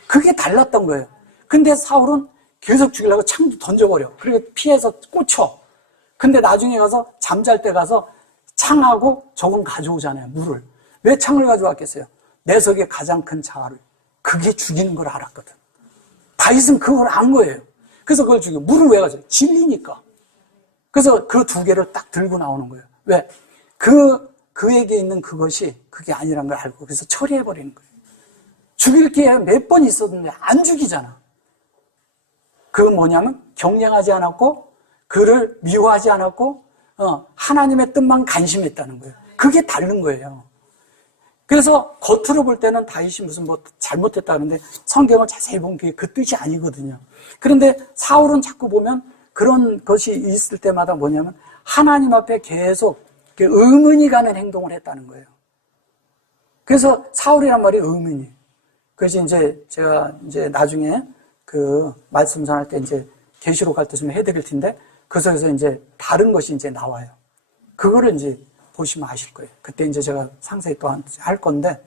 그게 달랐던 거예요. 근데 사울은 계속 죽이려고 창도 던져버려. 그리고 피해서 꽂혀. 근데 나중에 가서 잠잘 때 가서 창하고 저건 가져오잖아요. 물을. 왜 창을 가져왔겠어요? 내 속에 가장 큰 자아를. 그게 죽이는 걸 알았거든. 다윗은 그걸 안 거예요. 그래서 그걸 죽여. 물을 왜 가져요? 진리니까. 그래서 그 두 개를 딱 들고 나오는 거예요. 왜? 그에게 있는 그것이 그게 아니란 걸 알고 그래서 처리해버리는 거예요. 죽일 기회가 몇 번 있었는데 안 죽이잖아. 그건 뭐냐면 경쟁하지 않았고 그를 미워하지 않았고 하나님의 뜻만 간심했다는 거예요. 그게 다른 거예요. 그래서 겉으로 볼 때는 다윗이 무슨 뭐 잘못했다는데 성경을 자세히 보면 그게 그 뜻이 아니거든요. 그런데 사울은 자꾸 보면 그런 것이 있을 때마다 뭐냐면 하나님 앞에 계속 의문이 가는 행동을 했다는 거예요. 그래서 사울이란 말이 의문이에요. 그래서 이제 제가 이제 나중에 그 말씀 전할 때 이제 계시록 할 때 좀 해드릴 텐데 그 속에서 이제 다른 것이 이제 나와요. 그거를 이제 보시면 아실 거예요. 그때 이제 제가 상세히 또 할 건데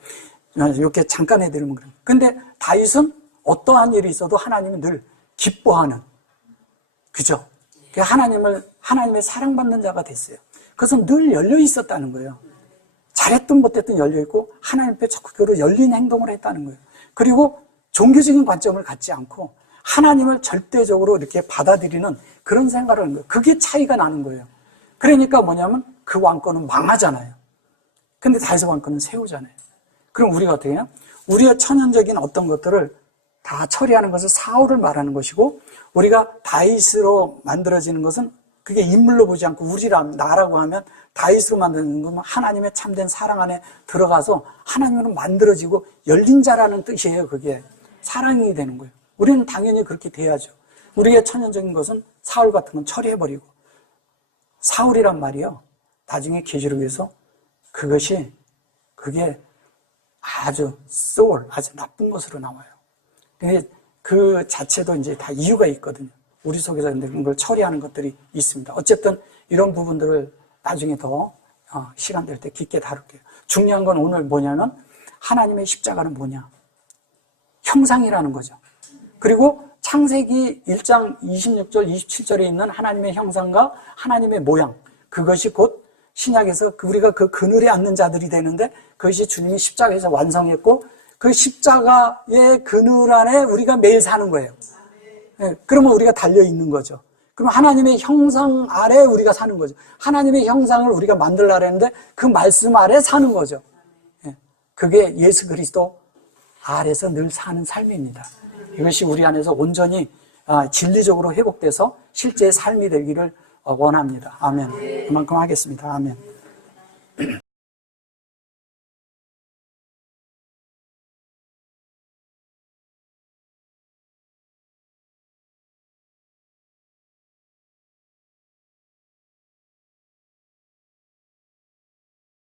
이렇게 잠깐 해드리면 그래요. 근데 다윗은 어떠한 일이 있어도 하나님은 늘 기뻐하는, 그죠? 하나님의 사랑받는 자가 됐어요. 그것은 늘 열려 있었다는 거예요. 잘했든 못했든 열려 있고 하나님 앞에 적극적으로 열린 행동을 했다는 거예요. 그리고 종교적인 관점을 갖지 않고 하나님을 절대적으로 이렇게 받아들이는 그런 생각을 하는 거예요. 그게 차이가 나는 거예요. 그러니까 뭐냐면 그 왕권은 망하잖아요. 근데 다윗의 왕권은 세우잖아요. 그럼 우리가 어떻게 해요? 우리의 천연적인 어떤 것들을 다 처리하는 것을 사울을 말하는 것이고 우리가 다윗으로 만들어지는 것은 그게 인물로 보지 않고 나라고 하면 다윗으로 만드는 건 하나님의 참된 사랑 안에 들어가서 하나님으로 만들어지고 열린 자라는 뜻이에요. 그게 사랑이 되는 거예요. 우리는 당연히 그렇게 돼야죠. 우리의 천연적인 것은 사울 같은 건 처리해버리고 사울이란 말이요. 나중에 계시록에서 그게 아주 아주 나쁜 것으로 나와요. 근데 그 자체도 이제 다 이유가 있거든요. 우리 속에서 그걸 처리하는 것들이 있습니다. 어쨌든 이런 부분들을 나중에 더 시간 될 때 깊게 다룰게요. 중요한 건 오늘 뭐냐면 하나님의 십자가는 뭐냐? 형상이라는 거죠. 그리고 창세기 1장 26절, 27절에 있는 하나님의 형상과 하나님의 모양, 그것이 곧 신약에서 우리가 그 그늘에 앉는 자들이 되는데 그것이 주님이 십자가에서 완성했고 그 십자가의 그늘 안에 우리가 매일 사는 거예요. 네, 그러면 우리가 달려있는 거죠. 그럼 하나님의 형상 아래 우리가 사는 거죠. 하나님의 형상을 우리가 만들려고 했는데 그 말씀 아래 사는 거죠. 네, 그게 예수 그리스도 아래서 늘 사는 삶입니다. 이것이 우리 안에서 온전히 진리적으로 회복돼서 실제의 삶이 되기를 원합니다. 아멘. 그만큼 하겠습니다. 아멘.